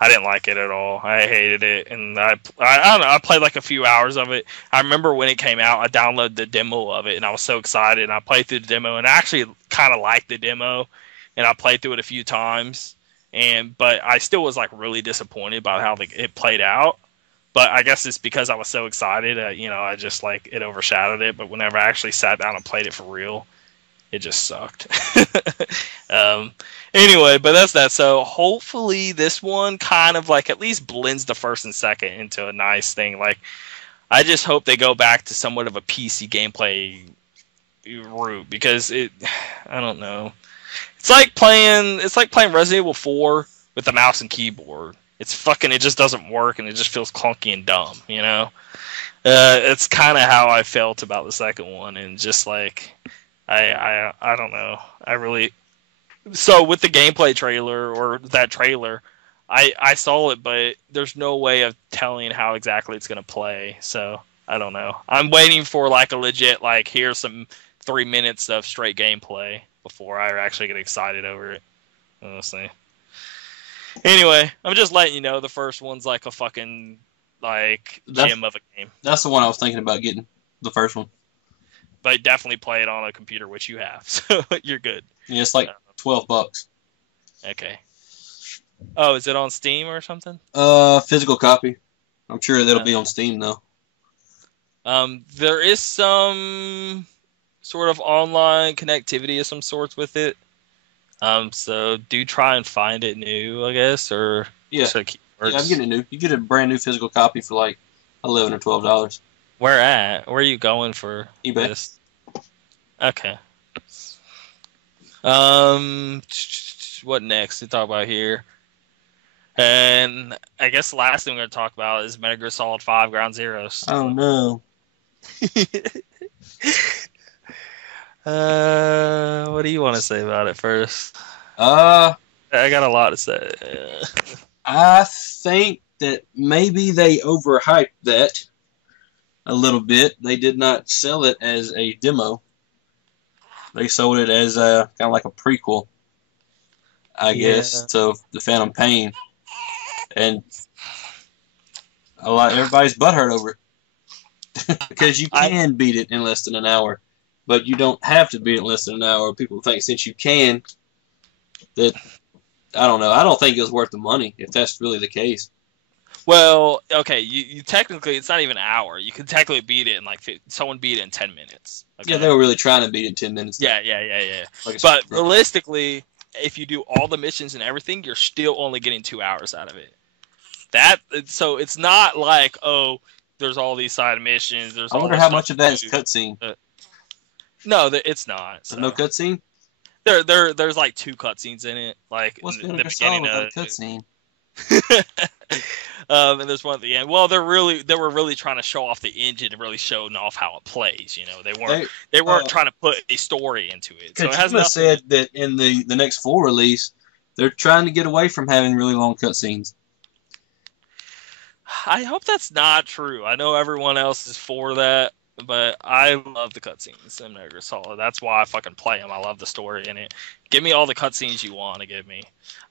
I didn't like it at all. I hated it, and I don't know. I played like a few hours of it. I remember when it came out, I downloaded the demo of it, and I was so excited. And I played through the demo, and I actually kind of liked the demo, and I played through it a few times. But I still was like really disappointed by how it played out. But I guess it's because I was so excited, I just like it overshadowed it. But whenever I actually sat down and played it for real, it just sucked. Anyway, but that's that. So hopefully this one kind of like at least blends the first and second into a nice thing. Like, I just hope they go back to somewhat of a PC gameplay route because I don't know. It's like playing Resident Evil 4 with a mouse and keyboard. It just doesn't work, and it just feels clunky and dumb, It's kind of how I felt about the second one, and just like, I don't know. So with the gameplay trailer, or that trailer, I saw it, but there's no way of telling how exactly it's going to play, so I don't know. I'm waiting for like a legit, like, here's some 3 minutes of straight gameplay before I actually get excited over it. Honestly. Anyway, I'm just letting you know the first one's like a fucking, like, gem of a game. That's the one I was thinking about getting, the first one. But definitely play it on a computer, which you have, so you're good. Yeah, it's like $12. Okay. Oh, is it on Steam or something? Physical copy. I'm sure that'll be on Steam, though. There is some sort of online connectivity of some sorts with it. So do try and find it new, I guess, or yeah, I'm getting it new. You get a brand new physical copy for like $11 or $12. Where at? Where are you going for eBay? This? Okay. What next to talk about here? And I guess the last thing we're going to talk about is Metal Gear Solid 5 Ground Zeroes. Oh, no. What do you want to say about it first? I got a lot to say. I think that maybe they overhyped that a little bit. They did not sell it as a demo. They sold it as kind of like a prequel, I guess, to the Phantom Pain. And everybody's butthurt over it. Because you can beat it in less than an hour. But you don't have to beat it in less than an hour. People think since you can, that, I don't know. I don't think it was worth the money, if that's really the case. Well, okay, you technically, it's not even an hour. You could technically beat it in someone beat it in 10 minutes. Okay? Yeah, they were really trying to beat it in 10 minutes. Yeah. But realistically, if you do all the missions and everything, you're still only getting 2 hours out of it. So it's not like, oh, there's all these side missions. I wonder how much of that is cutscene. No, it's not. So. No cutscene? There's like 2 cutscenes in it. Like, what's in the beginning of cutscene? And there's one at the end. Well, they were really trying to show off the engine and really showing off how it plays. You know, they weren't trying to put a story into it. So it has Kojima said that in the next full release, they're trying to get away from having really long cutscenes. I hope that's not true. I know everyone else is for that, but I love the cutscenes in Metal Gear Solid. That's why I fucking play them. I love the story in it. Give me all the cutscenes you want to give me.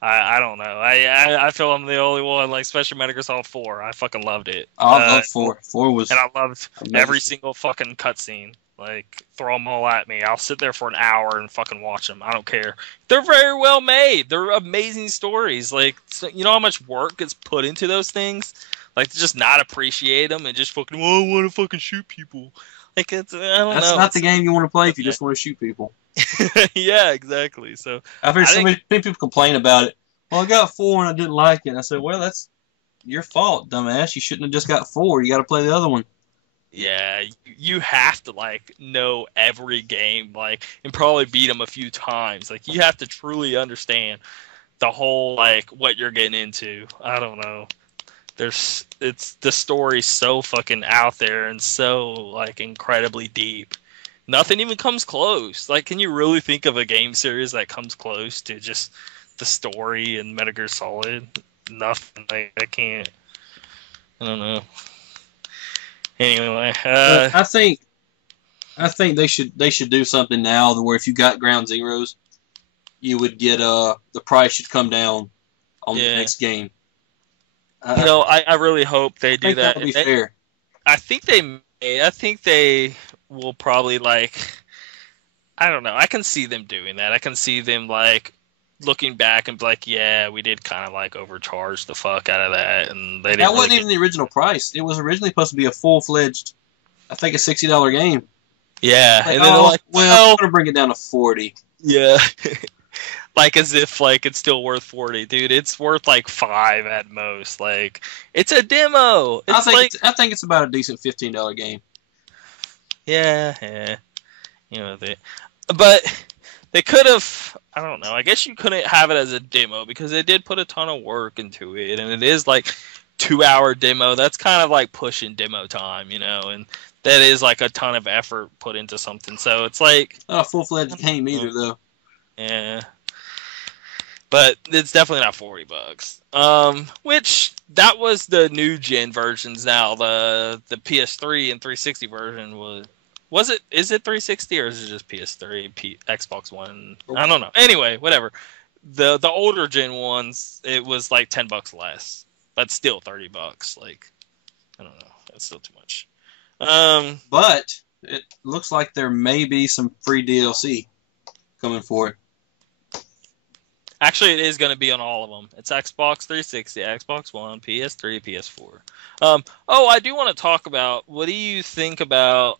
I don't know. I feel I'm the only one, like, especially Metal Gear Solid 4. I fucking loved it. Oh, I loved 4. 4 was... And I loved every single fucking cutscene. Like, throw them all at me. I'll sit there for an hour and fucking watch them. I don't care. They're very well made. They're amazing stories. Like, you know how much work gets put into those things? Like, to just not appreciate them and just fucking, oh, I want to fucking shoot people. Like, I don't know. That's not the game you want to play if you just want to shoot people. Yeah, exactly. So I've heard so many people complain about it. Well, I got 4 and I didn't like it. And I said, well, that's your fault, dumbass. You shouldn't have just got 4. You got to play the other one. Yeah, you have to, like, know every game, like, and probably beat them a few times. Like, you have to truly understand the whole, like, what you're getting into. I don't know. The story's so fucking out there and so, like, incredibly deep. Nothing even comes close. Like, can you really think of a game series that comes close to just the story in Metal Gear Solid? Nothing. Like, I can't. I don't know. Anyway, I think they should do something now where if you got Ground Zeroes, you would get the price should come down on the next game. I really hope they do that. That would be fair. I think they will probably, like, I don't know. I can see them doing that. I can see them, like, looking back and be like, yeah, we did kind of, like, overcharge the fuck out of that, and they didn't. That wasn't even the original price. It was originally supposed to be a full-fledged, I think, a $60 game. Yeah, like, and then they're like, well, I'm gonna bring it down to 40. Yeah. Like, as if, like, it's still worth 40, dude. It's worth, like, 5 at most. Like, it's a demo. I think it's about a decent $15 game. Yeah. You know, but they could have, I don't know. I guess you couldn't have it as a demo because they did put a ton of work into it, and it is, like, 2-hour demo. That's kind of like pushing demo time, you know, and that is, like, a ton of effort put into something. So it's like, not a full-fledged game either, though. Yeah. But it's definitely not $40. Which that was the new gen versions. Now the PS3 and 360 version was it? Is it 360 or is it just PS3, Xbox One? I don't know. Anyway, whatever. The older gen ones, it was like $10 less, but still $30. Like, I don't know. That's still too much. But it looks like there may be some free DLC coming for it. Actually, it is going to be on all of them. It's Xbox 360, Xbox One, PS3, PS4. I do want to talk about, what do you think about,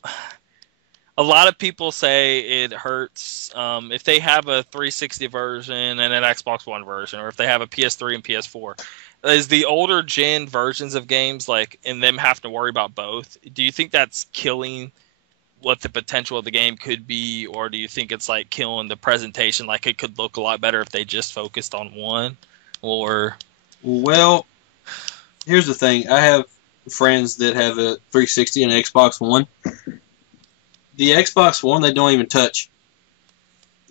a lot of people say it hurts if they have a 360 version and an Xbox One version, or if they have a PS3 and PS4. Is the older gen versions of games, like, and them having to worry about both, do you think that's killing what the potential of the game could be, or do you think it's, like, killing the presentation? Like, it could look a lot better if they just focused on one, or... Well, here's the thing. I have friends that have a 360 and an Xbox One. The Xbox One, they don't even touch.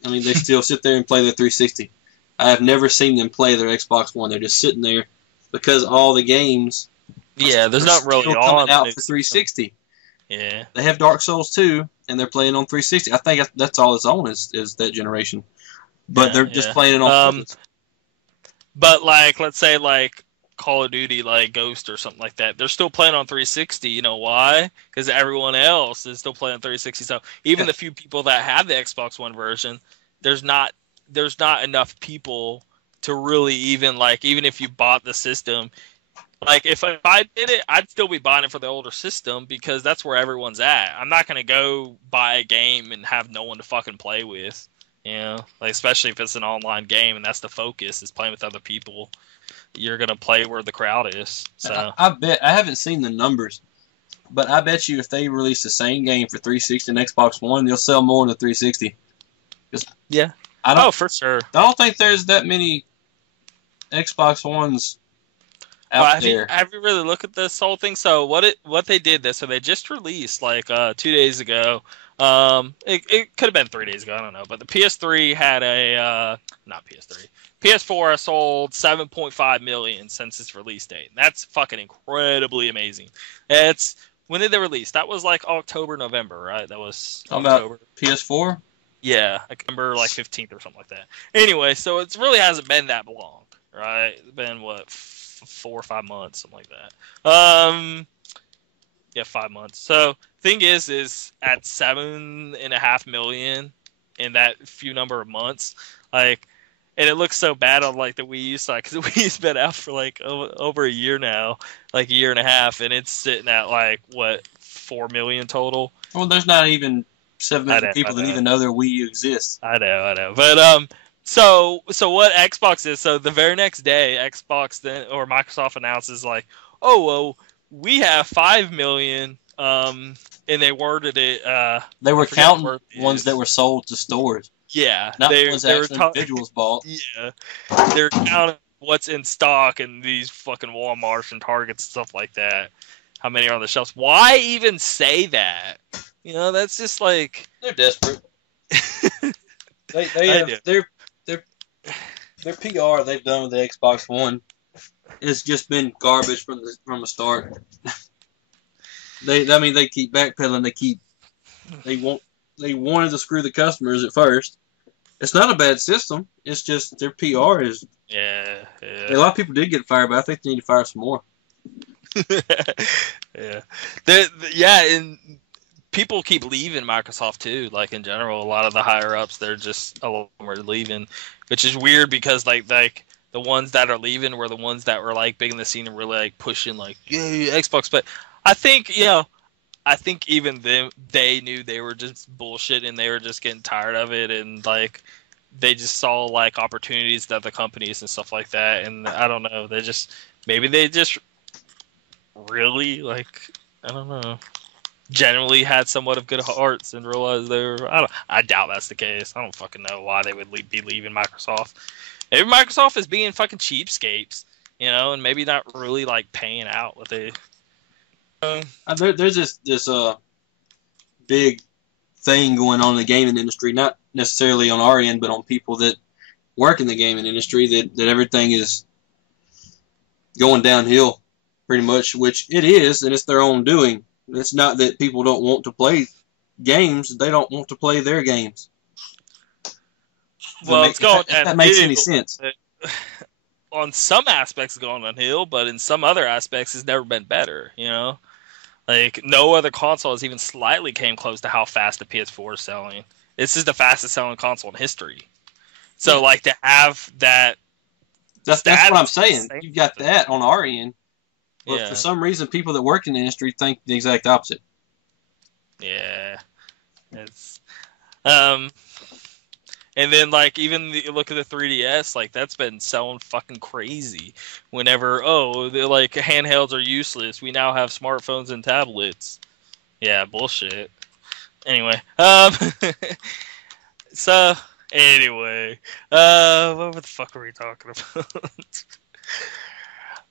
I mean, they still sit there and play their 360. I have never seen them play their Xbox One. They're just sitting there because all the games... Yeah, there's not really coming out for 360. Yeah. They have Dark Souls 2, and they're playing on 360. I think that's all it's on is that generation. But they're just playing it on... But, like, let's say, like, Call of Duty, like, Ghost or something like that, they're still playing on 360. You know why? Because everyone else is still playing on 360. So even the few people that have the Xbox One version, there's not enough people to really even, like, even if you bought the system... Like, if I did it, I'd still be buying it for the older system because that's where everyone's at. I'm not going to go buy a game and have no one to fucking play with, you know? Like, especially if it's an online game and that's the focus, is playing with other people. You're going to play where the crowd is. So I bet, I haven't seen the numbers, but I bet you if they release the same game for 360 and Xbox One, they'll sell more than 360. Yeah. For sure. I don't think there's that many Xbox Ones out there. Have you really looked at this whole thing? So what they did this, so they just released like 2 days ago. It could have been 3 days ago, I don't know. But the PS3 had a not PS3, PS4 has sold 7.5 million since its release date. That's fucking incredibly amazing. It's when did they release? That was like October, November, right? That was October. About PS4. Yeah, I remember like 15th or something like that. Anyway, so it really hasn't been that long, right? It's been what 4 or 5 months, something like that. Yeah, 5 months. So thing is at 7.5 million in that few number of months, like, and it looks so bad on like the Wii U side because the Wii U's been out for like over a year now, like a year and a half, and it's sitting at like what 4 million total. Well, there's not even 7 million people that even know their Wii U exists. I know. But so what Xbox is? So the very next day, Xbox then or Microsoft announces like, oh well, we have 5 million. And they worded it. They were counting ones that were sold to stores. Yeah, not ones that individuals bought. Yeah, they're counting what's in stock in these fucking Walmarts and Targets and stuff like that. How many are on the shelves? Why even say that? You know, that's just like they're desperate. they have their PR they've done with the Xbox One. It's just been garbage from the start. They keep backpedaling. They wanted to screw the customers at first. It's not a bad system. It's just their PR is. Yeah. A lot of people did get fired, but I think they need to fire some more. Yeah. And people keep leaving Microsoft too. Like in general, a lot of the higher ups, they're just a lot more leaving, which is weird because like the ones that are leaving were the ones that were like big in the scene and really like pushing like yay Xbox. But I think even them, they knew they were just bullshit and they were just getting tired of it, and like they just saw like opportunities to other companies and stuff like that. And I don't know, they just really like, I don't know, generally had somewhat of good hearts and realized they were. I doubt that's the case. I don't fucking know why they would be leaving Microsoft. Maybe Microsoft is being fucking cheapskates, you know, and maybe not really like paying out what they. There's this big thing going on in the gaming industry, not necessarily on our end, but on people that work in the gaming industry, that everything is going downhill pretty much, which it is, and it's their own doing. It's not that people don't want to play games. They don't want to play their games. Well, if that makes any sense. On some aspects, it's going downhill, but in some other aspects, it's never been better, you know? Like, no other console has even slightly came close to how fast the PS4 is selling. This is the fastest selling console in history. So, like, to have that... That's what I'm saying. You've got that on our end. But for some reason, people that work in the industry think the exact opposite. Yeah. It's... And then, like, even look at the 3DS, like, that's been selling fucking crazy. Whenever, they're like, handhelds are useless. We now have smartphones and tablets. Yeah, bullshit. Anyway, so, anyway, what the fuck are we talking about?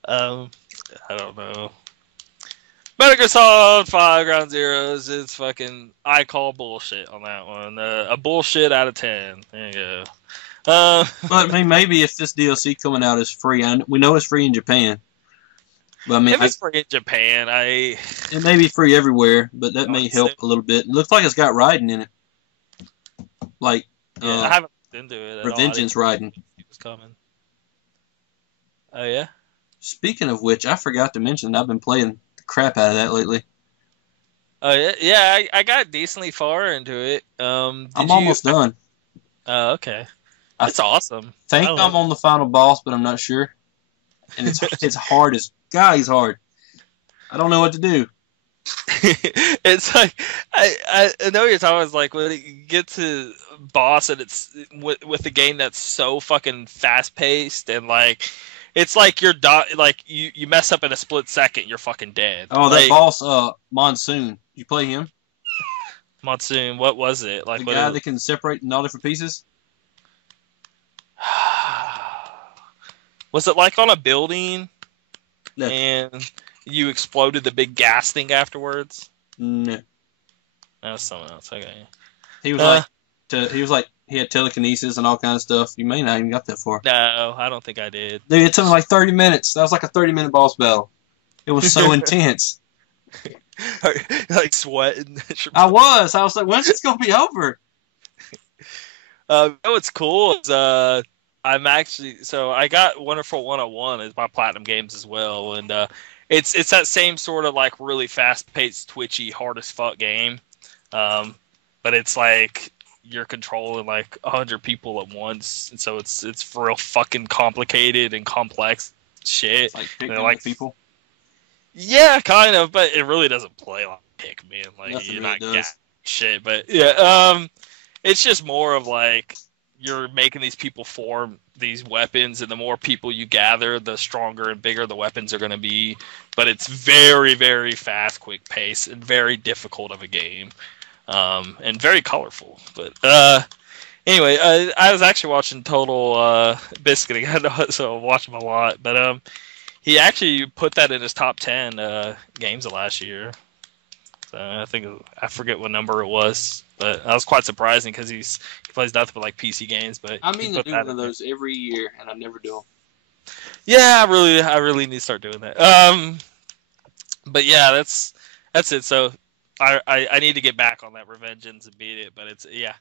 I don't know. Metal Gear Solid 5 Ground Zeroes, it's fucking, I call bullshit on that one. A bullshit out of 10. There you go. But I mean, maybe if this DLC coming out is free, we know it's free in Japan. But I mean, if it's free in Japan, it may be free everywhere, but that may help a little bit. It looks like it's got Raiden in it. Like, I haven't looked into it at Revengeance Raiden. It was coming. Oh, yeah? Speaking of which, I forgot to mention I've been playing crap out of that lately. Oh yeah, I got decently far into it. I'm almost done. Oh, okay. That's awesome. I think I'm on the final boss, but I'm not sure. And it's hard as he's hard. I don't know what to do. It's like I know what you're talking about. It's like when you get to boss and it's with a game that's so fucking fast paced and like. It's like you're like you mess up in a split second, you're fucking dead. Oh, that boss, Monsoon. You play him? Monsoon. What was it? Like the guy that can separate in all different pieces. Was it like on a building? No. and you exploded the big gas thing afterwards? No. That was someone else. Okay. He was he had telekinesis and all kinds of stuff. You may not even got that far. No, I don't think I did. Dude, it took me like 30 minutes. That was like a 30-minute boss battle. It was so intense. Like sweating. I was like, when's this gonna be over? What's cool is I'm actually I got Wonderful 101 as my platinum games as well, and it's that same sort of like really fast paced, twitchy, hard as fuck game, but it's like you're controlling like 100 people at once, and so it's real fucking complicated and complex shit. It's like picking people. Yeah, kind of, but it really doesn't play like Pikmin. Like Nothing you're really not does. getting shit, but yeah, it's just more of like you're making these people form these weapons, and the more people you gather, the stronger and bigger the weapons are going to be. But it's very, very fast, quick pace, and very difficult of a game, and very colorful. But anyway, I was actually watching Total Biscuit again, so I watch him a lot. But he actually put that in his top 10 games of last year. So I forget what number it was, but that was quite surprising because he plays nothing but like PC games. But I mean to do one of those every year, and I never do them. Yeah, I really need to start doing that. But yeah, that's it. So I need to get back on that Revengeance and beat it. But it's yeah.